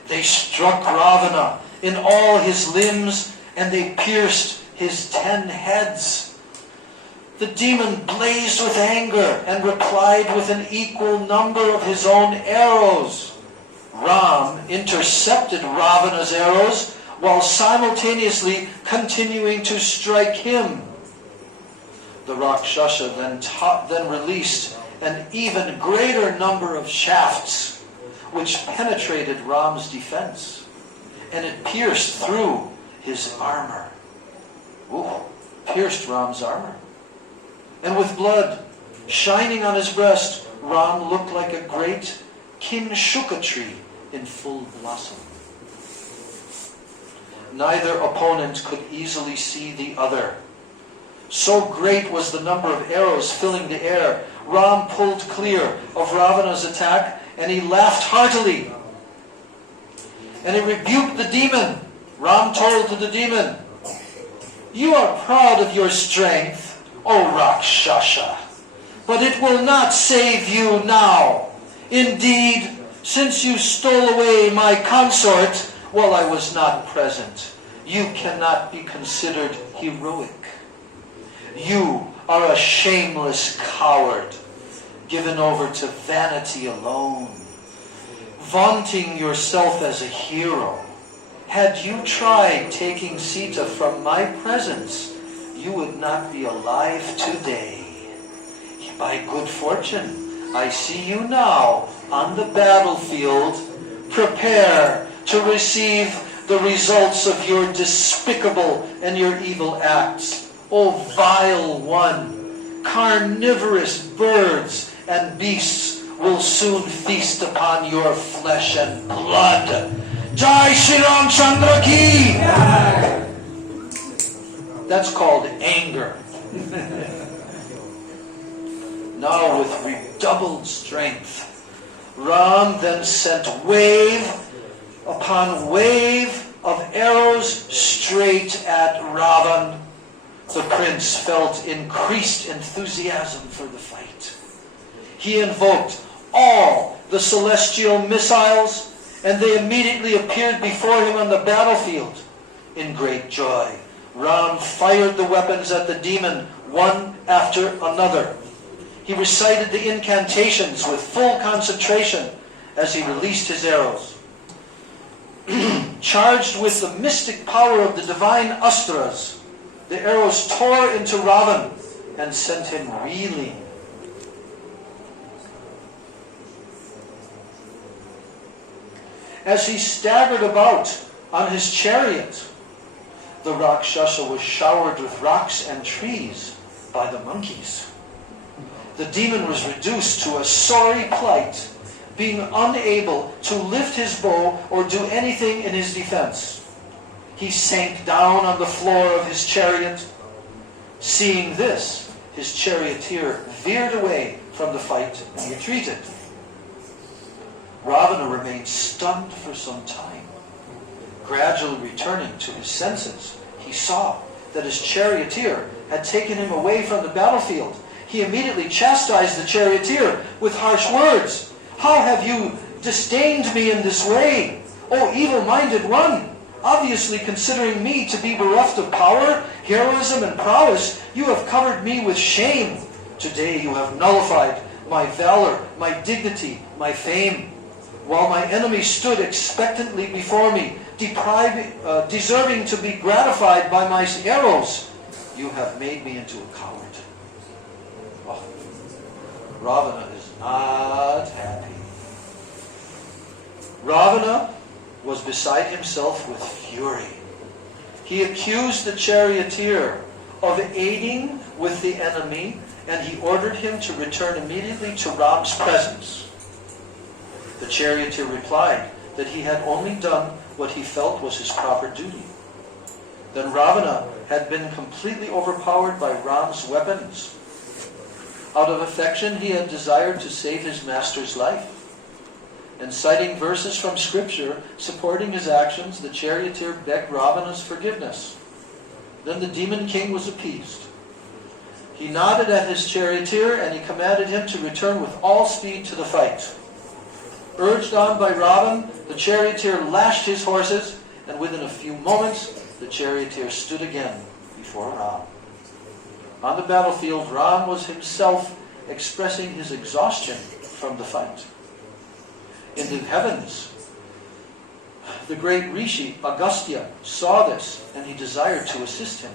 They struck Ravana in all his limbs, and they pierced his 10 heads. The demon blazed with anger and replied with an equal number of his own arrows. Ram intercepted Ravana's arrows while simultaneously continuing to strike him. The Rakshasa then released an even greater number of shafts, which penetrated Ram's defense, and it pierced through his armor. Pierced Ram's armor. And with blood shining on his breast, Ram looked like a great Kinshuka tree in full blossom. Neither opponent could easily see the other. So great was the number of arrows filling the air. Ram pulled clear of Ravana's attack, and he laughed heartily. And he rebuked the demon. Ram told to the demon, "You are proud of your strength, O Rakshasa, but it will not save you now. Indeed, since you stole away my consort while I was not present, you cannot be considered heroic. You are a shameless coward, given over to vanity alone, vaunting yourself as a hero. Had you tried taking Sita from my presence, you would not be alive today. By good fortune, I see you now on the battlefield. Prepare to receive the results of your despicable and your evil acts. O vile one, carnivorous birds and beasts will soon feast upon your flesh and blood. Jai Shri Ram Chandra Ki! That's called anger. Now with redoubled strength, Ram then sent wave upon wave of arrows straight at Ravan. The prince felt increased enthusiasm for the fight. He invoked all the celestial missiles, and they immediately appeared before him on the battlefield. In great joy, Ram fired the weapons at the demon, one after another. He recited the incantations with full concentration as he released his arrows. Charged with the mystic power of the divine astras, the arrows tore into Ravan and sent him reeling. As he staggered about on his chariot, the Rakshasa was showered with rocks and trees by the monkeys. The demon was reduced to a sorry plight, being unable to lift his bow or do anything in his defense. He sank down on the floor of his chariot. Seeing this, his charioteer veered away from the fight and retreated. Ravana remained stunned for some time. Gradually returning to his senses, he saw that his charioteer had taken him away from the battlefield. He immediately chastised the charioteer with harsh words. "How have you disdained me in this way, O evil-minded one? Obviously considering me to be bereft of power, heroism, and prowess, you have covered me with shame. Today you have nullified my valor, my dignity, my fame. While my enemies stood expectantly before me, deserving to be gratified by my arrows, you have made me into a coward." Oh, Ravana is not happy. Ravana was beside himself with fury. He accused the charioteer of aiding with the enemy, and he ordered him to return immediately to Ram's presence. The charioteer replied that he had only done what he felt was his proper duty. Then Ravana had been completely overpowered by Ram's weapons. Out of affection, he had desired to save his master's life. And citing verses from Scripture supporting his actions, the charioteer begged Ravana's forgiveness. Then the demon king was appeased. He nodded at his charioteer and he commanded him to return with all speed to the fight. Urged on by Ravan, the charioteer lashed his horses, and within a few moments, the charioteer stood again before Ram. On the battlefield, Ram was himself expressing his exhaustion from the fight. In the heavens, the great Rishi, Agastya, saw this, and he desired to assist him.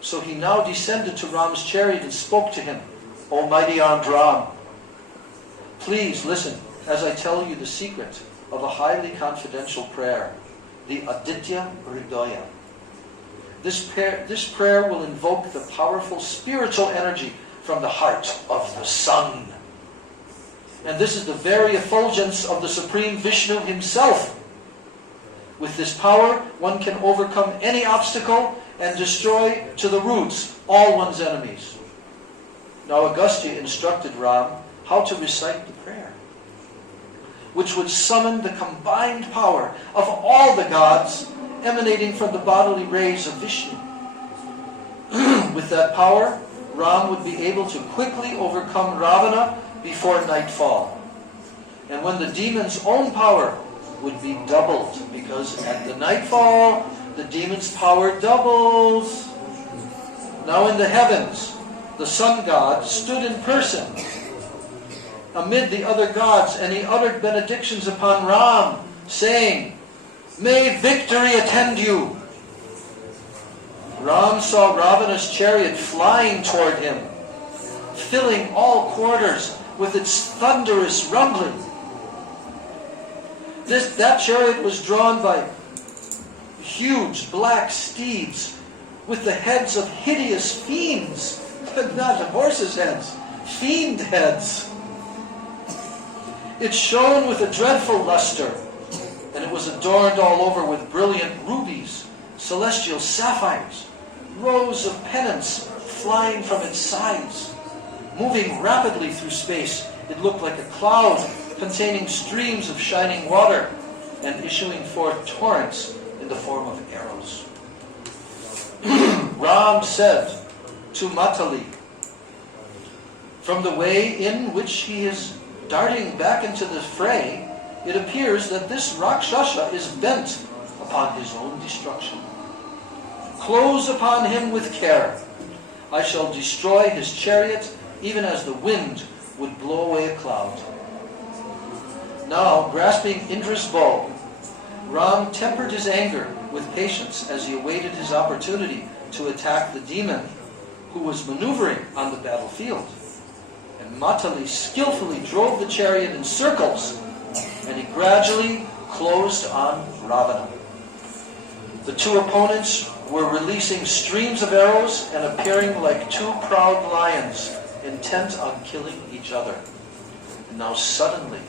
So he now descended to Ram's chariot and spoke to him, "O mighty armed Ram, please listen as I tell you the secret of a highly confidential prayer, the Aditya Hridaya. This prayer will invoke the powerful spiritual energy from the heart of the sun. And this is the very effulgence of the Supreme Vishnu himself. With this power, one can overcome any obstacle and destroy to the roots all one's enemies." Now Agastya instructed Ram how to recite the prayer, which would summon the combined power of all the gods emanating from the bodily rays of Vishnu. With that power, Ram would be able to quickly overcome Ravana before nightfall. And when the demon's own power would be doubled, because at the nightfall, the demon's power doubles. Now in the heavens, the sun god stood in person amid the other gods, and he uttered benedictions upon Ram, saying, "May victory attend you." Ram saw Ravana's chariot flying toward him, filling all quarters with its thunderous rumbling. That chariot was drawn by huge black steeds with the heads of hideous fiends, but not horses' heads, fiend heads. It shone with a dreadful luster, and it was adorned all over with brilliant rubies, celestial sapphires, rows of pennants flying from its sides. Moving rapidly through space, it looked like a cloud containing streams of shining water and issuing forth torrents in the form of arrows. Ram said to Matali, "From the way in which he is darting back into the fray, it appears that this Rakshasa is bent upon his own destruction. Close upon him with care. I shall destroy his chariot even as the wind would blow away a cloud." Now, grasping Indra's bow, Ram tempered his anger with patience as he awaited his opportunity to attack the demon who was maneuvering on the battlefield. And Matali skillfully drove the chariot in circles, and he gradually closed on Ravana. The two opponents were releasing streams of arrows and appearing like two proud lions intent on killing each other. And now suddenly,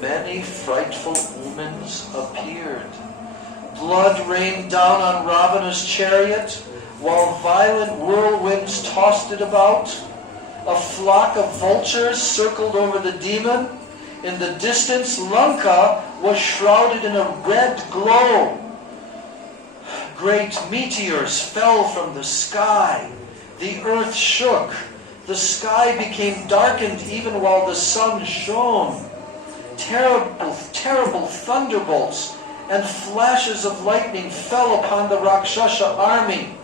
many frightful omens appeared. Blood rained down on Ravana's chariot, while violent whirlwinds tossed it about. A flock of vultures circled over the demon. In the distance, Lanka was shrouded in a red glow. Great meteors fell from the sky. The earth shook. The sky became darkened even while the sun shone. Terrible thunderbolts and flashes of lightning fell upon the Rakshasa army.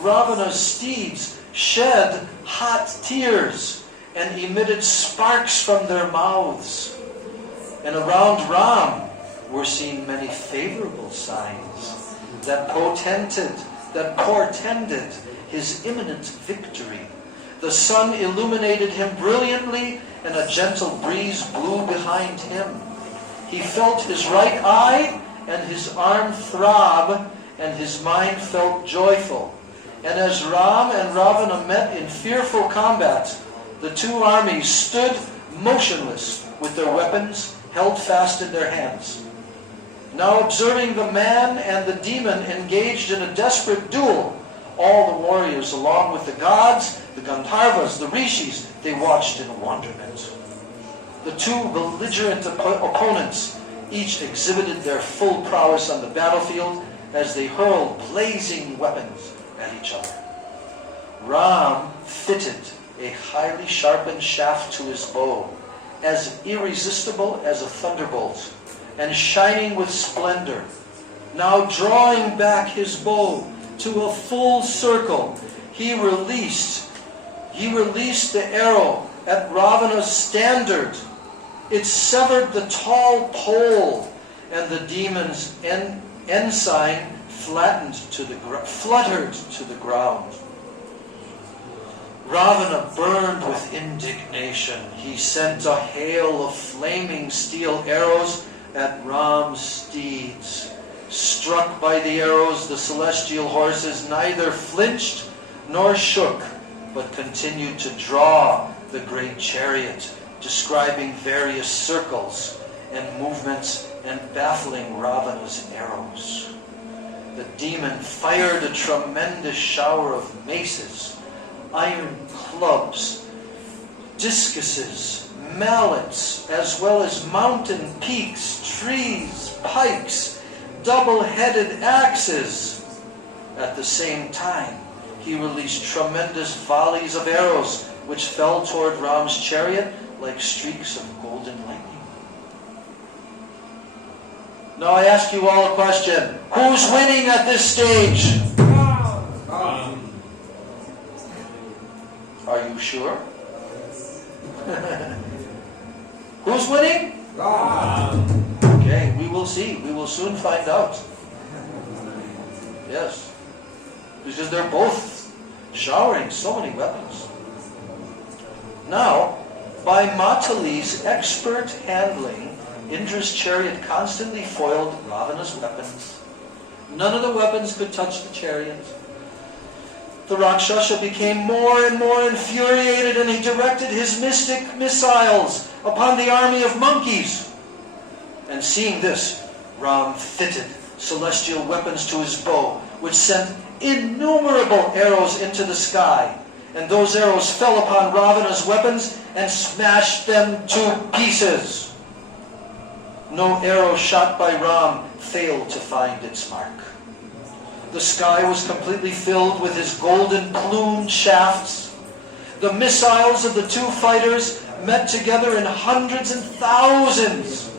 Ravana's steeds shed hot tears and emitted sparks from their mouths. And around Ram were seen many favorable signs that portended his imminent victory. The sun illuminated him brilliantly, and a gentle breeze blew behind him. He felt his right eye and his arm throb, and his mind felt joyful. And as Ram and Ravana met in fearful combat, the two armies stood motionless with their weapons held fast in their hands. Now observing the man and the demon engaged in a desperate duel, all the warriors along with the gods, the Gandharvas, the Rishis, they watched in wonderment. The two belligerent opponents each exhibited their full prowess on the battlefield as they hurled blazing weapons at each other. Ram fitted a highly sharpened shaft to his bow as irresistible as a thunderbolt, and shining with splendor. Now drawing back his bow to a full circle, he released the arrow at Ravana's standard. It severed the tall pole, and the demon's ensign fluttered to the ground. Ravana burned with indignation. He sent a hail of flaming steel arrows at Ram's steeds. Struck by the arrows, the celestial horses neither flinched nor shook, but continued to draw the great chariot, describing various circles and movements and baffling Ravana's arrows. The demon fired a tremendous shower of maces, iron clubs, discuses, mallets, as well as mountain peaks, trees, pikes, double-headed axes. At the same time, he released tremendous volleys of arrows, which fell toward Ram's chariot like streaks of golden lightning. Now I ask you all a question. Who's winning at this stage? Are you sure? Who's winning? Okay, we will see. We will soon find out. Yes. Because they're both showering so many weapons. Now, by Matali's expert handling, Indra's chariot constantly foiled Ravana's weapons. None of the weapons could touch the chariot. The Rakshasa became more and more infuriated, and he directed his mystic missiles upon the army of monkeys. And seeing this, Ram fitted celestial weapons to his bow, which sent innumerable arrows into the sky. And those arrows fell upon Ravana's weapons and smashed them to pieces. No arrow shot by Ram failed to find its mark. The sky was completely filled with his golden plumed shafts. The missiles of the two fighters met together in hundreds and thousands.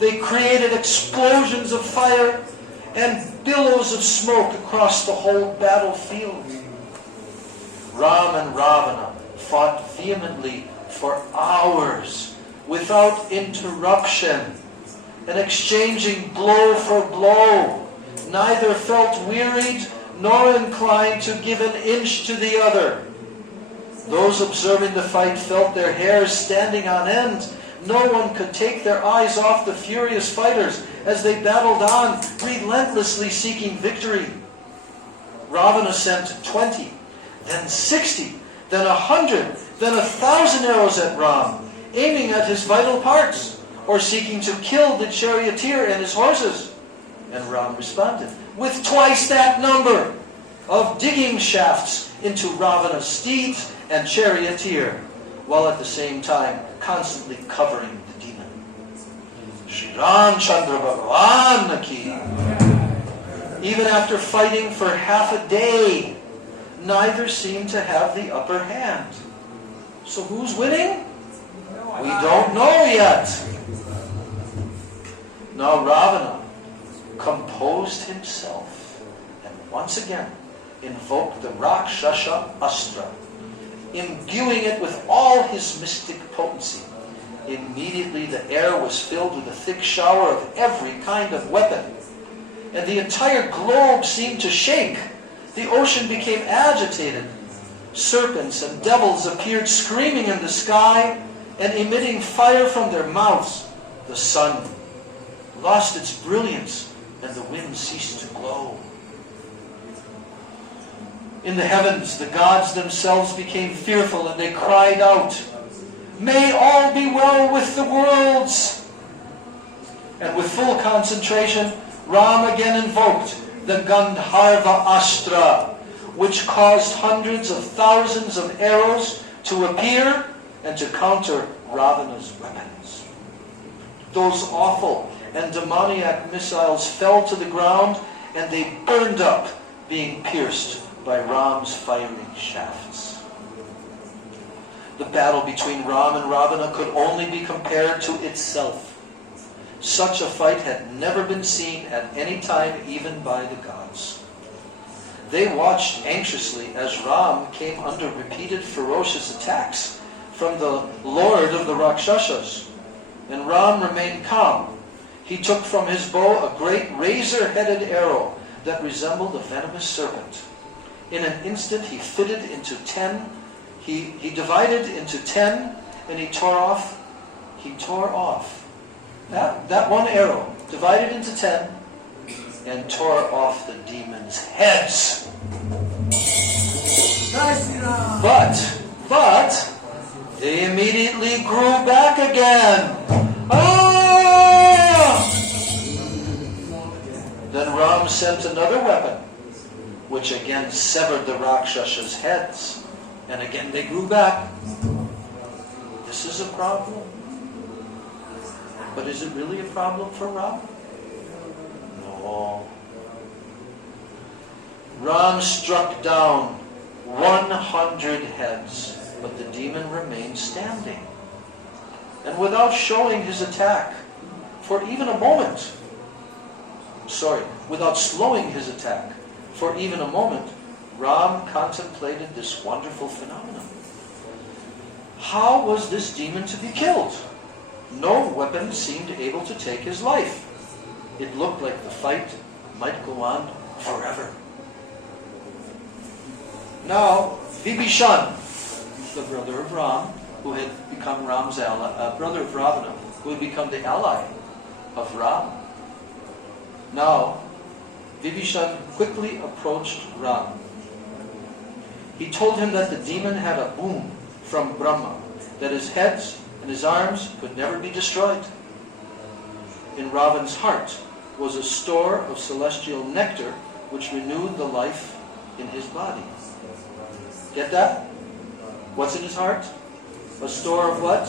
They created explosions of fire and billows of smoke across the whole battlefield. Ram and Ravana fought vehemently for hours without interruption and exchanging blow for blow. Neither felt wearied nor inclined to give an inch to the other. Those observing the fight felt their hairs standing on end. No one could take their eyes off the furious fighters as they battled on, relentlessly seeking victory. Ravana sent 20, then 60, then 100, then 1,000 arrows at Ram, aiming at his vital parts, or seeking to kill the charioteer and his horses. And Ram responded with twice that number of digging shafts into Ravana's steeds and charioteer, while at the same time constantly covering the demon. Shri Ram Chandra Bhagavan ki. Even after fighting for half a day, neither seemed to have the upper hand. So who's winning? We don't know yet. Now Ravana composed himself and once again invoked the Rakshasa Astra, imbuing it with all his mystic potency. Immediately the air was filled with a thick shower of every kind of weapon, and the entire globe seemed to shake. The ocean became agitated. Serpents and devils appeared screaming in the sky and emitting fire from their mouths. The sun lost its brilliance, and the wind ceased to blow. In the heavens, the gods themselves became fearful, and they cried out, "May all be well with the worlds!" And with full concentration, Ram again invoked the Gandharva Astra, which caused hundreds of thousands of arrows to appear and to counter Ravana's weapons. Those awful and demoniac missiles fell to the ground, and they burned up, being pierced by Ram's firing shafts. The battle between Ram and Ravana could only be compared to itself. Such a fight had never been seen at any time, even by the gods. They watched anxiously as Ram came under repeated ferocious attacks from the lord of the Rakshasas, and Ram remained calm. He took from his bow a great razor-headed arrow that resembled a venomous serpent. In an instant he fitted into 10. He divided into 10, and he tore off that one arrow, divided into 10, and tore off the demons' heads. But they immediately grew back again. Ah! Then Ram sent another weapon, which again severed the Rakshasas' heads, and again they grew back. This is a problem. But is it really a problem for Ram? No. Ram struck down 100 heads, but the demon remained standing. And without showing his attack for even a moment, without slowing his attack for even a moment, Ram contemplated this wonderful phenomenon. How was this demon to be killed? No weapon seemed able to take his life. It looked like the fight might go on forever. Now, Vibhishan, the brother of Ram, who had become Ram's ally, brother of Ravana, who had become the ally of Ram. Now, Vibhishan quickly approached Ram. He told him that the demon had a boon from Brahma, that his heads and his arms could never be destroyed. In Ravan's heart was a store of celestial nectar which renewed the life in his body. Get that? What's in his heart? A store of what?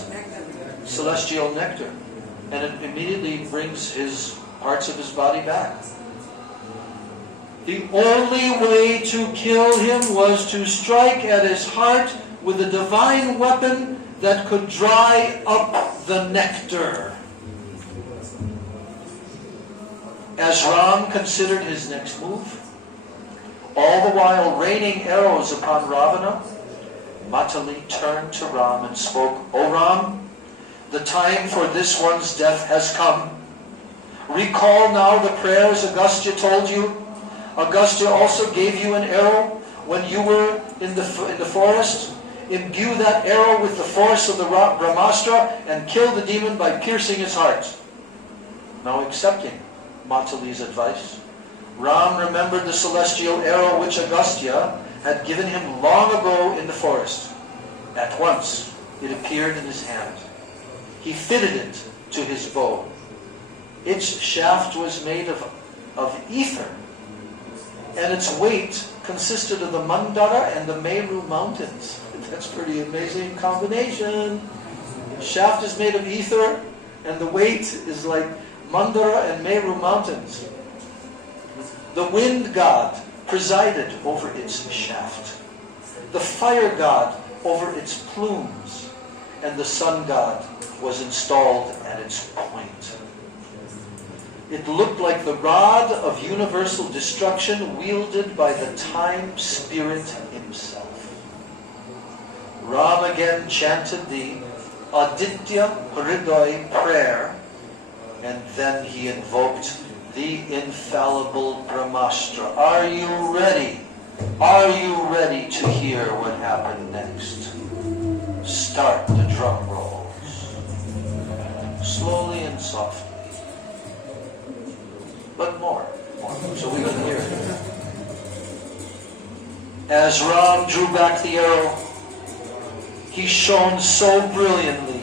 Celestial nectar. And it immediately brings his parts of his body back. The only way to kill him was to strike at his heart with a divine weapon that could dry up the nectar. As Ram considered his next move, all the while raining arrows upon Ravana, Matali turned to Ram and spoke, "O Ram, the time for this one's death has come. Recall now the prayers Agastya told you. Agastya also gave you an arrow when you were in the forest. Imbue that arrow with the force of the Brahmastra and kill the demon by piercing his heart." Now accepting Matali's advice, Ram remembered the celestial arrow which Agastya had given him long ago in the forest. At once it appeared in his hand. He fitted it to his bow. Its shaft was made of ether, and its weight consisted of the Mandara and the Meru mountains. That's a pretty amazing combination. The shaft is made of ether, and the weight is like Mandara and Meru mountains. The wind god presided over its shaft, the fire god over its plumes, and the sun god was installed at its point. It looked like the rod of universal destruction wielded by the time spirit himself. Ram again chanted the Aditya Hriday prayer, and then he invoked the infallible Brahmastra. Are you ready? Are you ready to hear what happened next? Start the drum rolls. Slowly and softly. But more, so we can hear it. As Ram drew back the arrow, he shone so brilliantly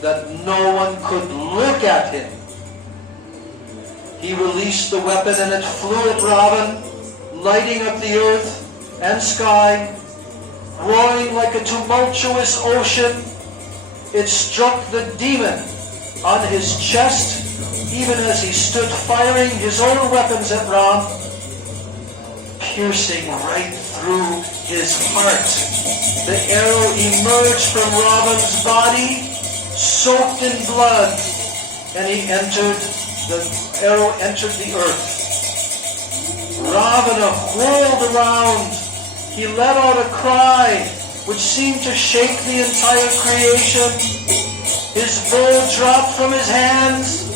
that no one could look at him. He released the weapon and it flew at Ravan, lighting up the earth and sky, roaring like a tumultuous ocean. It struck the demon on his chest, even as he stood firing his own weapons at Ram, piercing right through through his heart. The arrow emerged from Ravana's body, soaked in blood, and the arrow entered the earth. Ravana whirled around. He let out a cry which seemed to shake the entire creation. His bow dropped from his hands,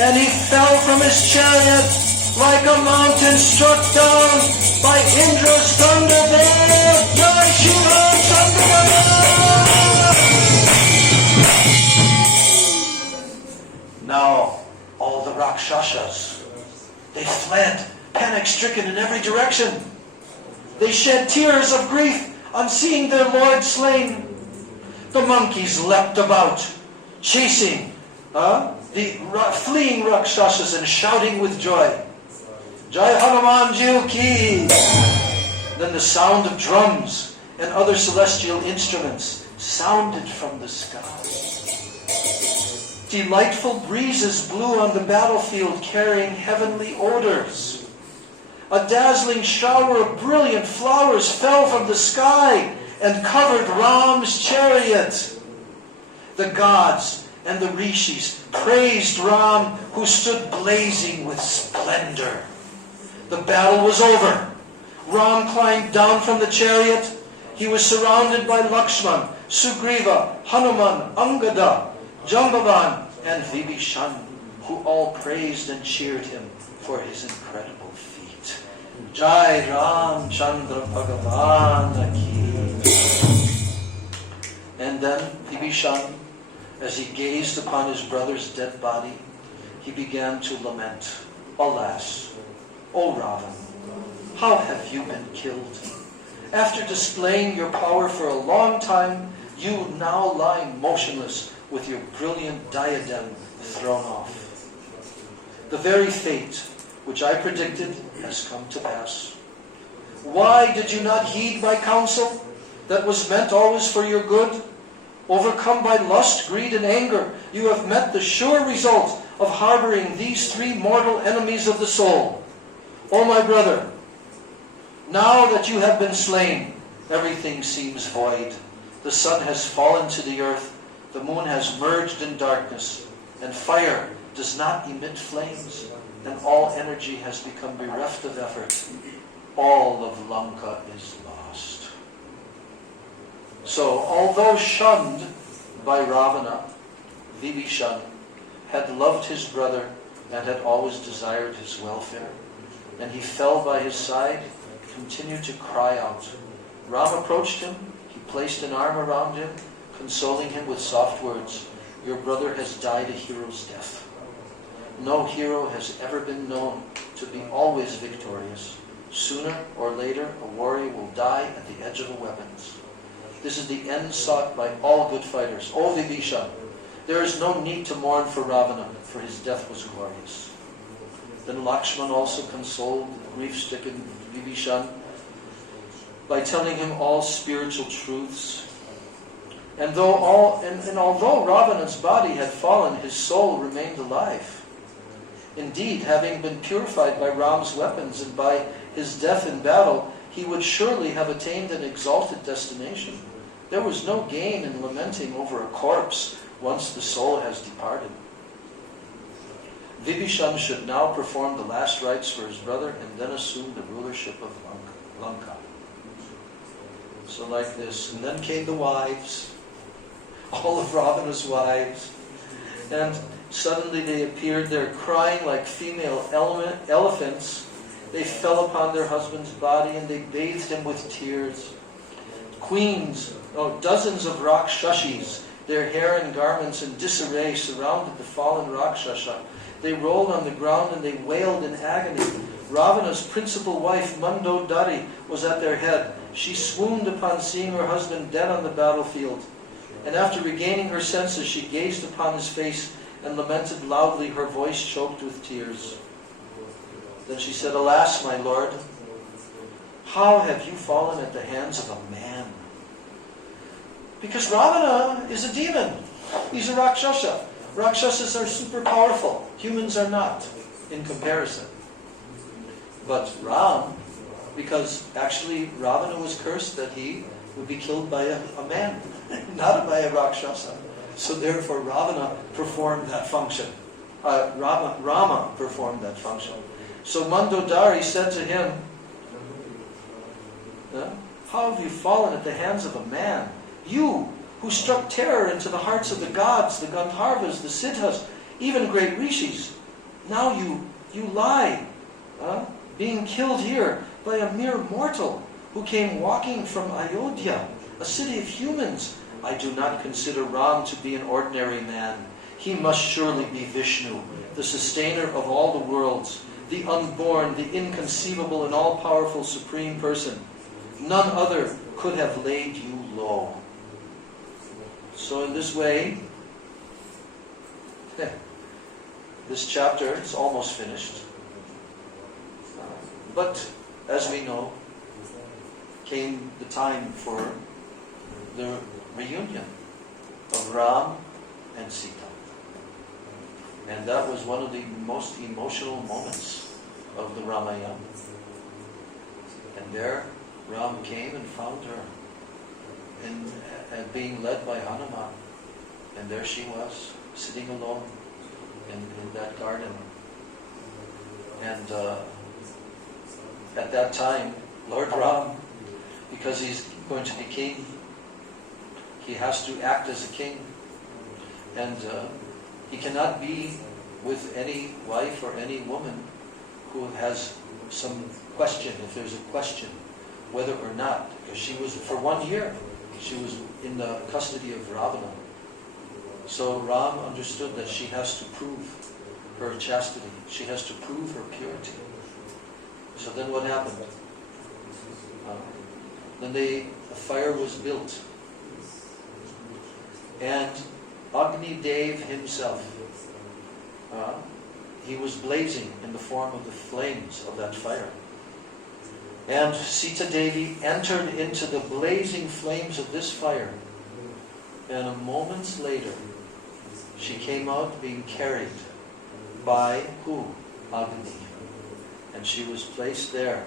and he fell from his chariot like a mountain struck down by Indra's thunderbolt. Jai Shiva Chandra! Now, all the Rakshasas, they fled, panic-stricken in every direction. They shed tears of grief on seeing their lord slain. The monkeys leapt about, chasing the fleeing Rakshasas and shouting with joy. Jai Hanuman Ji Ki! Then the sound of drums and other celestial instruments sounded from the sky. Delightful breezes blew on the battlefield carrying heavenly odors. A dazzling shower of brilliant flowers fell from the sky and covered Ram's chariot. The gods and the rishis praised Ram, who stood blazing with splendor. The battle was over. Ram climbed down from the chariot. He was surrounded by Lakshman, Sugriva, Hanuman, Angada, Jambavan, and Vibhishan, who all praised and cheered him for his incredible feat. Jai Ram Chandra Bhagavan Ki. And then Vibhishan, as he gazed upon his brother's dead body, he began to lament. Alas, O Ravan, how have you been killed? After displaying your power for a long time, you now lie motionless with your brilliant diadem thrown off. The very fate which I predicted has come to pass. Why did you not heed my counsel that was meant always for your good? Overcome by lust, greed, and anger, you have met the sure result of harboring these three mortal enemies of the soul. O my brother, now that you have been slain, everything seems void. The sun has fallen to the earth, the moon has merged in darkness, and fire does not emit flames, and all energy has become bereft of effort. All of Lanka is lost. So, although shunned by Ravana, Vibhishan had loved his brother and had always desired his welfare, and he fell by his side, continued to cry out. Ram approached him, he placed an arm around him, consoling him with soft words. Your brother has died a hero's death. No hero has ever been known to be always victorious. Sooner or later, a warrior will die at the edge of the weapons. This is the end sought by all good fighters. O Vibhishan, there is no need to mourn for Ravana, for his death was glorious. Then Lakshman also consoled the grief-stricken Vibhishan by telling him all spiritual truths. And although Ravana's body had fallen, his soul remained alive. Indeed, having been purified by Ram's weapons and by his death in battle, he would surely have attained an exalted destination. There was no gain in lamenting over a corpse once the soul has departed. Vibhishan should now perform the last rites for his brother and then assume the rulership of Lanka. So like this. And then came the wives, all of Ravana's wives, and suddenly they appeared there crying like female elephants. They fell upon their husband's body and they bathed him with tears. Dozens of Rakshashis, their hair and garments in disarray, surrounded the fallen Rakshasa. They rolled on the ground and they wailed in agony. Ravana's principal wife, Mandodari, was at their head. She swooned upon seeing her husband dead on the battlefield. And after regaining her senses, she gazed upon his face and lamented loudly, her voice choked with tears. Then she said, Alas, my lord, how have you fallen at the hands of a man? Because Ravana is a demon. He's a Rakshasa. Rakshasas are super powerful. Humans are not, in comparison. But Ram Because actually Ravana was cursed that he would be killed by a man, not by a Rakshasa. So therefore Ravana performed that function. Rama performed that function. So Mandodari said to him, how have you fallen at the hands of a man? You, who struck terror into the hearts of the gods, the Gandharvas, the Siddhas, even great rishis. Now you lie, being killed here by a mere mortal who came walking from Ayodhya, a city of humans. I do not consider Ram to be an ordinary man. He must surely be Vishnu, the sustainer of all the worlds, the unborn, the inconceivable and all-powerful Supreme Person. None other could have laid you low. So in this way, this chapter is almost finished. But as we know, came the time for the reunion of Ram and Sita. And that was one of the most emotional moments of the Ramayana. And there, Ram came and found her, and being led by Hanuman. And there she was, sitting alone in that garden. And at that time, Lord Ram, because he's going to be king, he has to act as a king. And he cannot be with any wife or any woman who has some question, if there's a question, whether or not, because she was, for 1 year, she was in the custody of Ravana. So Ram understood that she has to prove her chastity. She has to prove her purity. So then what happened? Then a fire was built. And Agni Dev himself, he was blazing in the form of the flames of that fire. And Sita Devi entered into the blazing flames of this fire. And a moment later, she came out being carried by who? Agni. And she was placed there.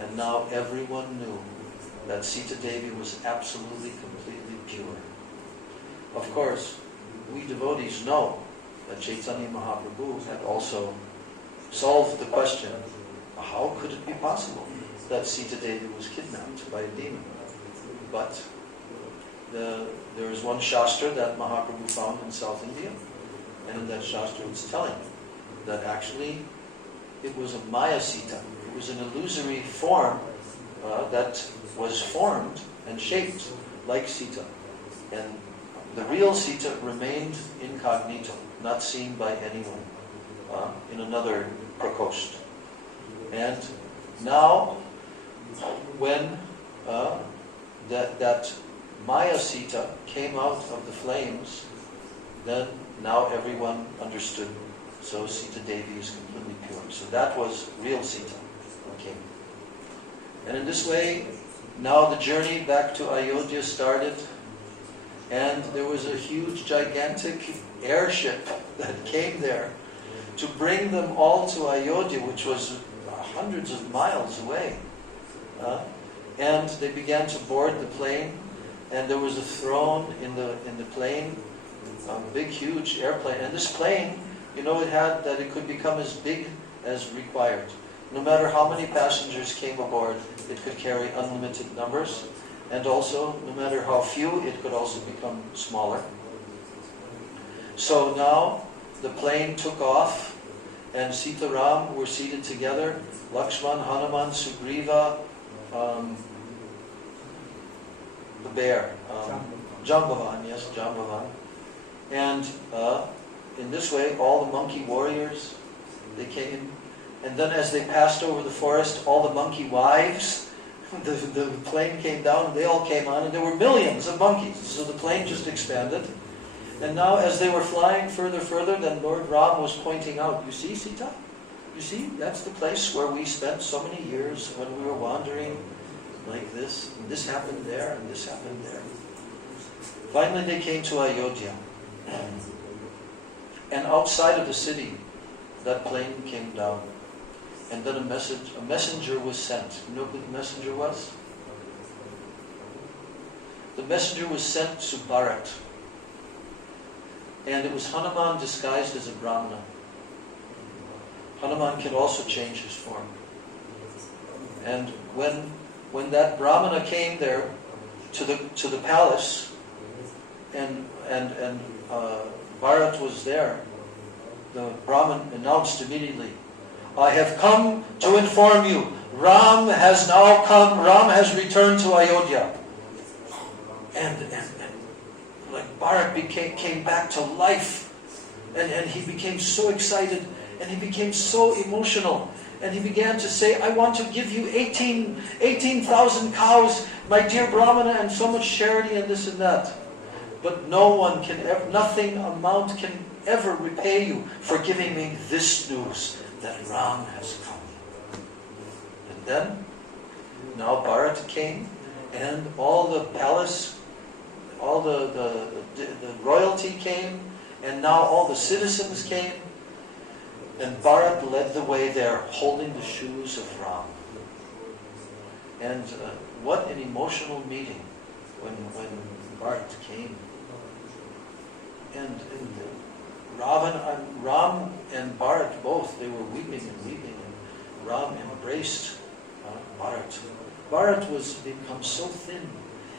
And now everyone knew that Sita Devi was absolutely, completely pure. Of course, we devotees know that Chaitanya Mahaprabhu had also solved the question, how could it be possible that Sita Devi was kidnapped by a demon? But there is one Shastra that Mahaprabhu found in South India, and in that Shastra it's telling that actually it was a Maya Sita. It was an illusory form that was formed and shaped like Sita. And the real Sita remained incognito, not seen by anyone, in another prakoshta. And now, when that Maya Sita came out of the flames, then now everyone understood. So Sita Devi is completely pure. So that was real Sita. Okay. And in this way, now the journey back to Ayodhya started. And there was a huge, gigantic airship that came there to bring them all to Ayodhya, which was hundreds of miles away. And they began to board the plane, and there was a throne in the plane, a big, huge airplane. And this plane, it had that it could become as big as required. No matter how many passengers came aboard, it could carry unlimited numbers. And also, no matter how few, it could also become smaller. So now, the plane took off, and Sita Ram were seated together. Lakshman, Hanuman, Sugriva, the bear, Jambavan, yes, Jambavan. And in this way, all the monkey warriors, they came. And then as they passed over the forest, all the monkey wives, the plane came down, and they all came on, and there were millions of monkeys. So the plane just expanded. And now as they were flying further, then Lord Ram was pointing out, you see, Sita? You see, that's the place where we spent so many years when we were wandering like this. And this happened there, and this happened there. Finally they came to Ayodhya. And outside of the city, that plane came down. And then a messenger was sent. You know who the messenger was? The messenger was sent to Bharat. And it was Hanuman disguised as a Brahmana. Hanuman can also change his form. And when that Brahmana came there to the palace, and Bharat was there, the Brahman announced immediately, "I have come to inform you, Ram has now come, Ram has returned to Ayodhya." And like Bharat came back to life, and he became so excited, and he became so emotional, and he began to say, "I want to give you 18,000 cows, my dear Brahmana, and so much charity and this and that. But nothing amount can ever repay you for giving me this news, that Ram has come." And then, now Bharat came, and all the palace, all the royalty came, and now all the citizens came, and Bharat led the way there, holding the shoes of Ram. And what an emotional meeting when Bharat came. And Ram and Bharat both, they were weeping and weeping, and Ram embraced Bharat. Bharat was become so thin.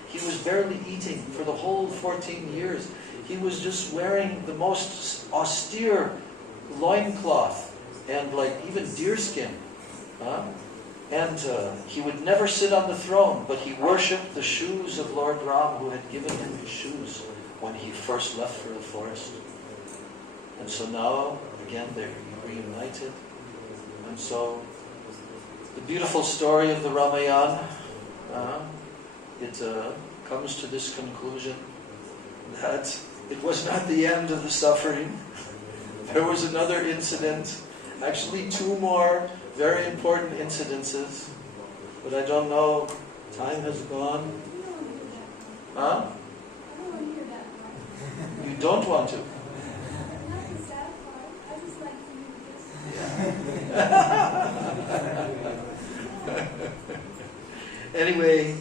He was barely eating for the whole 14 years. He was just wearing the most austere loincloth and like even deerskin. And he would never sit on the throne, but he worshipped the shoes of Lord Ram, who had given him his shoes when he first left for the forest. And so now, again, they're reunited. And so, the beautiful story of the Ramayana, it comes to this conclusion that it was not the end of the suffering. There was another incident, actually two more very important incidences, but I don't know, time has gone. Huh? You don't want to? Anyway,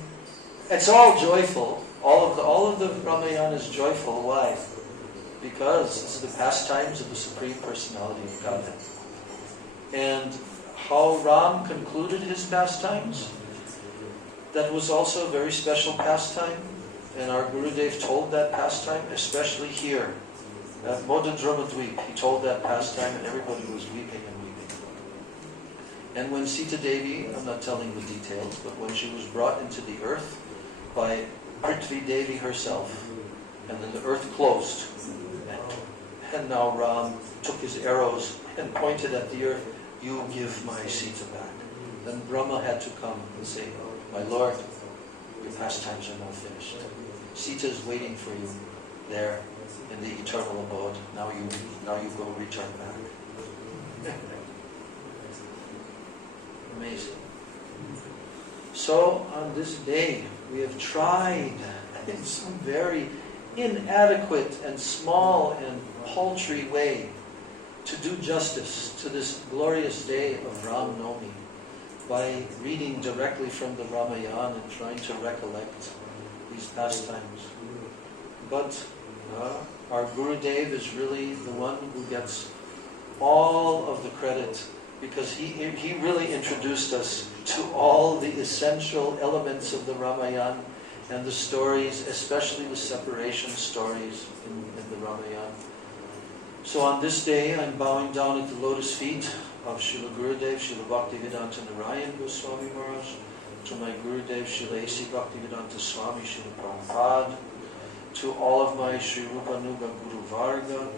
it's all joyful. All of the Ramayana is joyful. Why? Because it's the pastimes of the Supreme Personality of Godhead. And how Ram concluded his pastimes, that was also a very special pastime. And our Gurudev told that pastime, especially here at Navadvip. He told that pastime, and everybody was weeping and weeping. And when Sita Devi, I'm not telling the details, but when she was brought into the earth by Prithvi Devi herself, and then the earth closed, and now Ram took his arrows and pointed at the earth, "You give my Sita back." Then Brahma had to come and say, "My Lord, your pastimes are now finished. Sita is waiting for you there in the eternal abode. Now you go return back." Amazing. So on this day, we have tried in some very inadequate and small and paltry way to do justice to this glorious day of Rāma-navamī by reading directly from the Ramayana and trying to recollect these pastimes. But our Gurudev is really the one who gets all of the credit, because he really introduced us to all the essential elements of the Ramayana and the stories, especially the separation stories in the Ramayana. So on this day, I'm bowing down at the lotus feet of Srila Gurudev, Srila Bhaktivedanta Narayan Goswami Maharaj, to my Gurudev, Srila A.C. Bhaktivedanta Swami, Srila Prabhupada, to all of my Sri Rupanuga Guru Varga,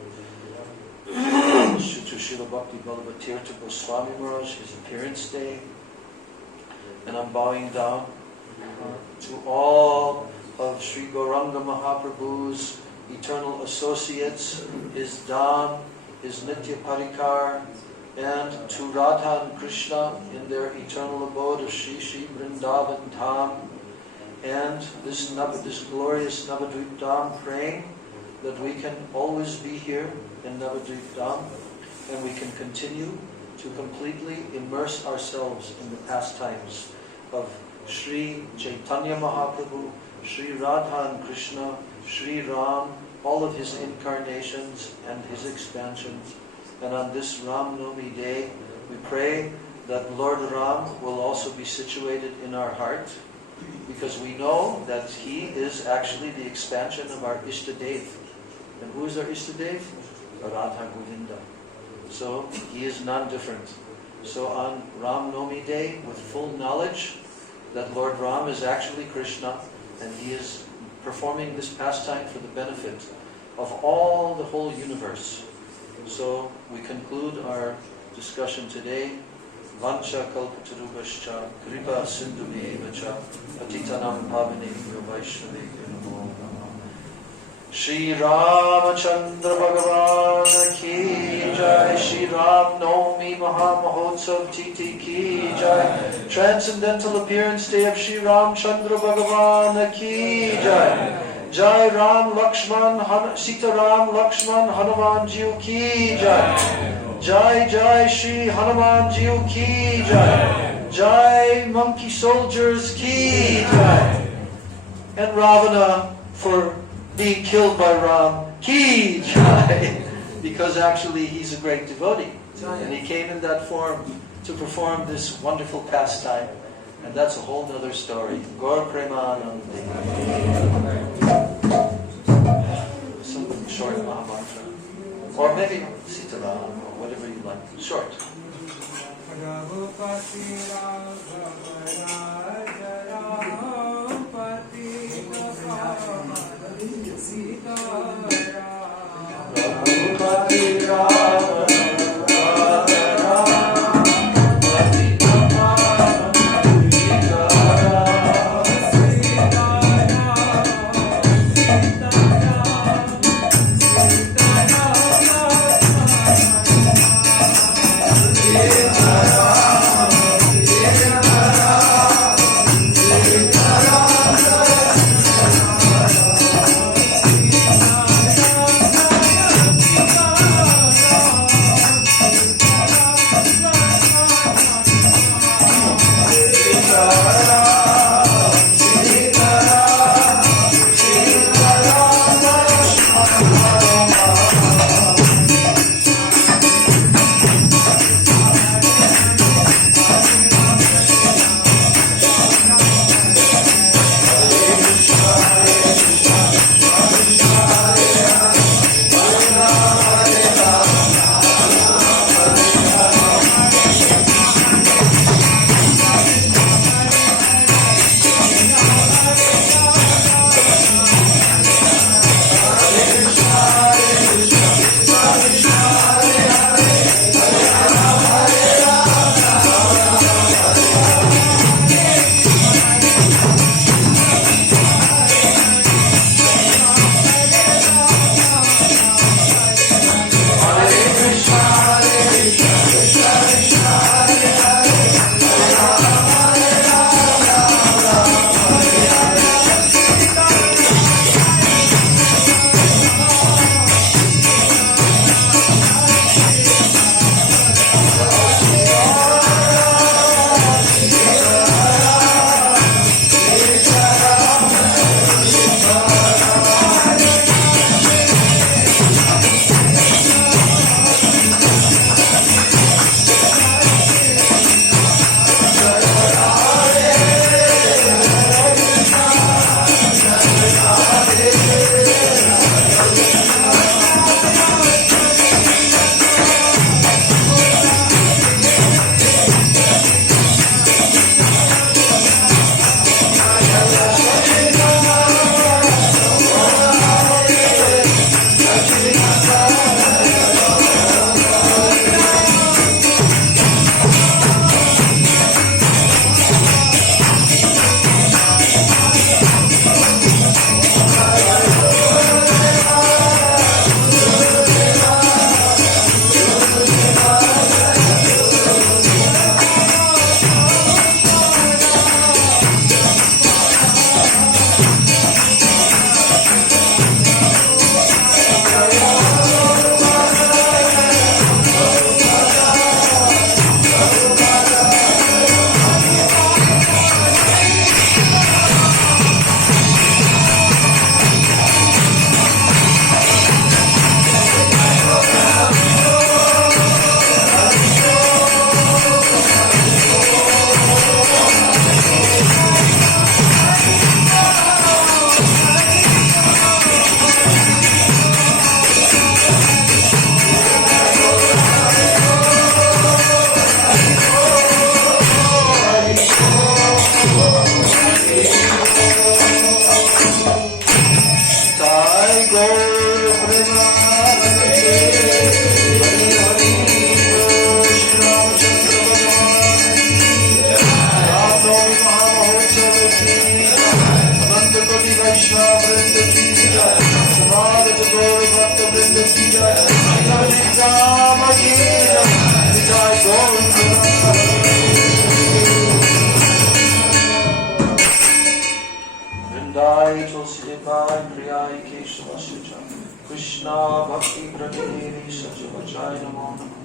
to Srila Bhakti Vallabha Tirtha Goswami Maharaj, his appearance day, and I'm bowing down to all of Sri Gauranga Mahaprabhu's eternal associates, his Dham, his Nitya Parikar, and to Radha and Krishna in their eternal abode of Shri Shri Vrindavan Dham, and this glorious Navadvip Dham, praying that we can always be here in Navadvip Dham, and we can continue to completely immerse ourselves in the pastimes of Sri Chaitanya Mahaprabhu, Sri Radha and Krishna, Sri Ram, all of his incarnations and his expansions. And on this Ram-navamī day, we pray that Lord Ram will also be situated in our heart, because we know that he is actually the expansion of our Ishtadev. And who is our Ishtadev? Radha Govinda. So he is non-different. So on Ram-navamī day, with full knowledge that Lord Ram is actually Krishna, and he is performing this pastime for the benefit of all the whole universe. So we conclude our discussion today. Vancha kalpatarubhascha kripa sindhumevacha patitanam pavanebhyo vaishnavebhyo namo namah. Shri Ramachandra Bhagavan ki jai. Shri Ram-navamī Mahamahotsav Titi ki jai. Transcendental appearance day of Shri Ramchandra Bhagavan ki jai. Jai Ram Lakshman Sita Ram Lakshman Hanuman Ji ki jai. Jai Jai Shri Hanuman Ji ki jai. Jai Monkey Soldiers ki jai. And Ravana for being killed by Ram ki jai. Because actually he's a great devotee. And he came in that form to perform this wonderful pastime. And that's a whole other story. Gaur Premanandi. Some short Mahamantra. Or maybe Sitaram, or whatever you like. Short. Gaur Bhakta Vrinda Ki Jai, Rāma Ki Jai, Jai Gaur Vrindai Tulsi Devai Priyai Keshava Suja, Krishna Bhakti Pradini Sajavachai Namo Namo,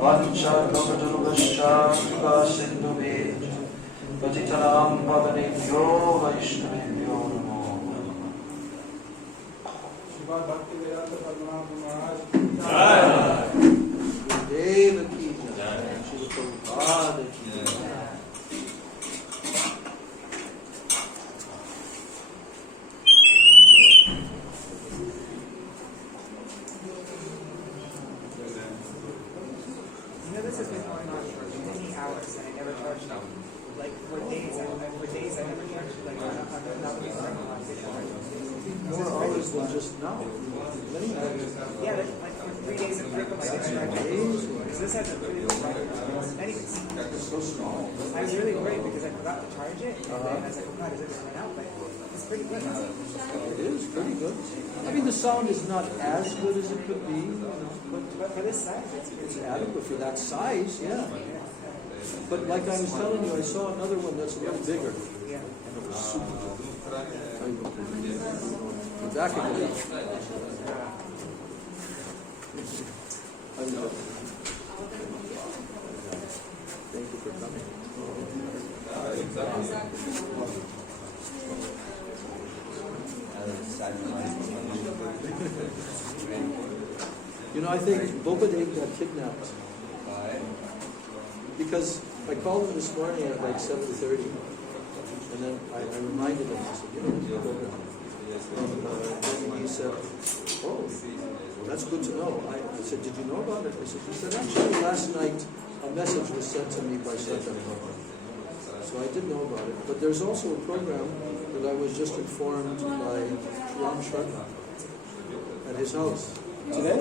Vancha Kavadurvascha Kripa Sindhu Veja, Patitanam Pavanebhyo Vaishnavebhyo Namo Namo. Srimad Bhakti Vedanta Padmanabha Maharaj. Deva ki jai. Srila Prabhupada ki jai. This has been going on for many hours and I never charged them. Like for days I never charged. Like I'm not More hours than just now. Many hours. yeah, like for 3 days in frequent I didn't charge. Because this has a pretty good record. Anyways, It's so small. I was really worried because I forgot to charge it and then I was like, oh God, is it going out? But it's pretty good. It is pretty good. I mean, the sound is not as good as it could be, you know, But for this size, it's it's pretty adequate for that size, yeah. But like I was telling you, I saw another one that's a little bigger. yeah. And it was super good. We're back again. Thank you for coming. You know, I think Bopadev got kidnapped. Because I called him this morning at like 7:30, and then I reminded him, I said, you know, there's a program. And then he said, oh, that's good to know. I said, did you know about it? I said, he said, actually last night a message was sent to me by such and such. So I did know about it. But there's also a program that I was just informed by Ram Sharma at his house. Today?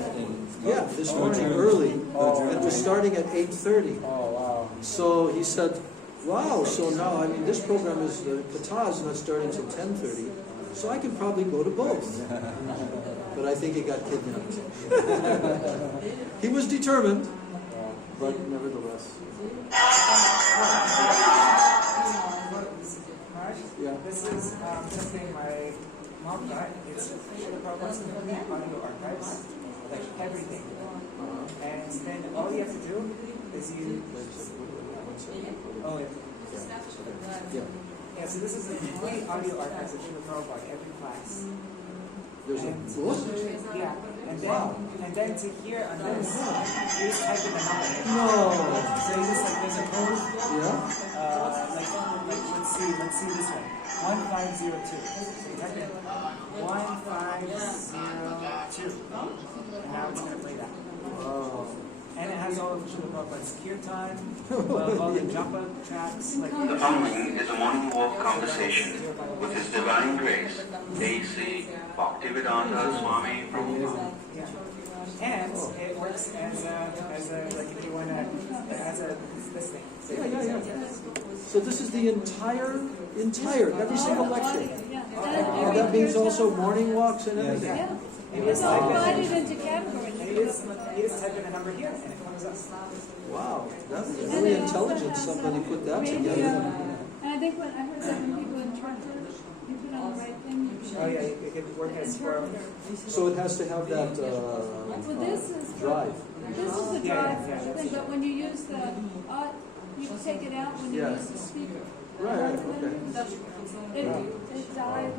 Yeah, this morning early. It was starting at 8:30. Oh, wow. So he said, wow, so now, I mean, this program is, the kata is not starting till 10:30, so I can probably go to both. But I think he got kidnapped. He was determined, but nevertheless. Yeah. This is something my mom got. It's Srila Prabhupada's complete audio archives, like everything. And then all you have to do is you. Oh, Yeah. yeah. So this is the complete audio archives of Srila Prabhupada, every class. There's a book? Yeah. And then to hear on this, you just type in the number. No. So you just like there's a code. Yeah? Like let's see this one. 1502. So you type in 1502. And now it's gonna play that. Wow. And it has all of Srila Prabhupada's kirtan, all the japa tracks. Like The following is a morning walk conversation with His Divine Grace, A.C. Bhaktivedanta Swami Prabhupada. yeah. And it works as a like if you wanna as a this thing. Yeah. So this is the entire, every single lecture. And that means also morning walks and everything. Yeah. And It's all divided into categories. you just type in a number here and it comes up. Wow, that's really intelligent. Somebody put that together. And I think when I heard that when people in church, you put on the right thing. Oh yeah, it could work as for So it has to have that Well, this is drive. This is the Yeah, drive yeah. thing, but when you use the, you take it out when you Yeah. use the speaker. Right, okay. It died.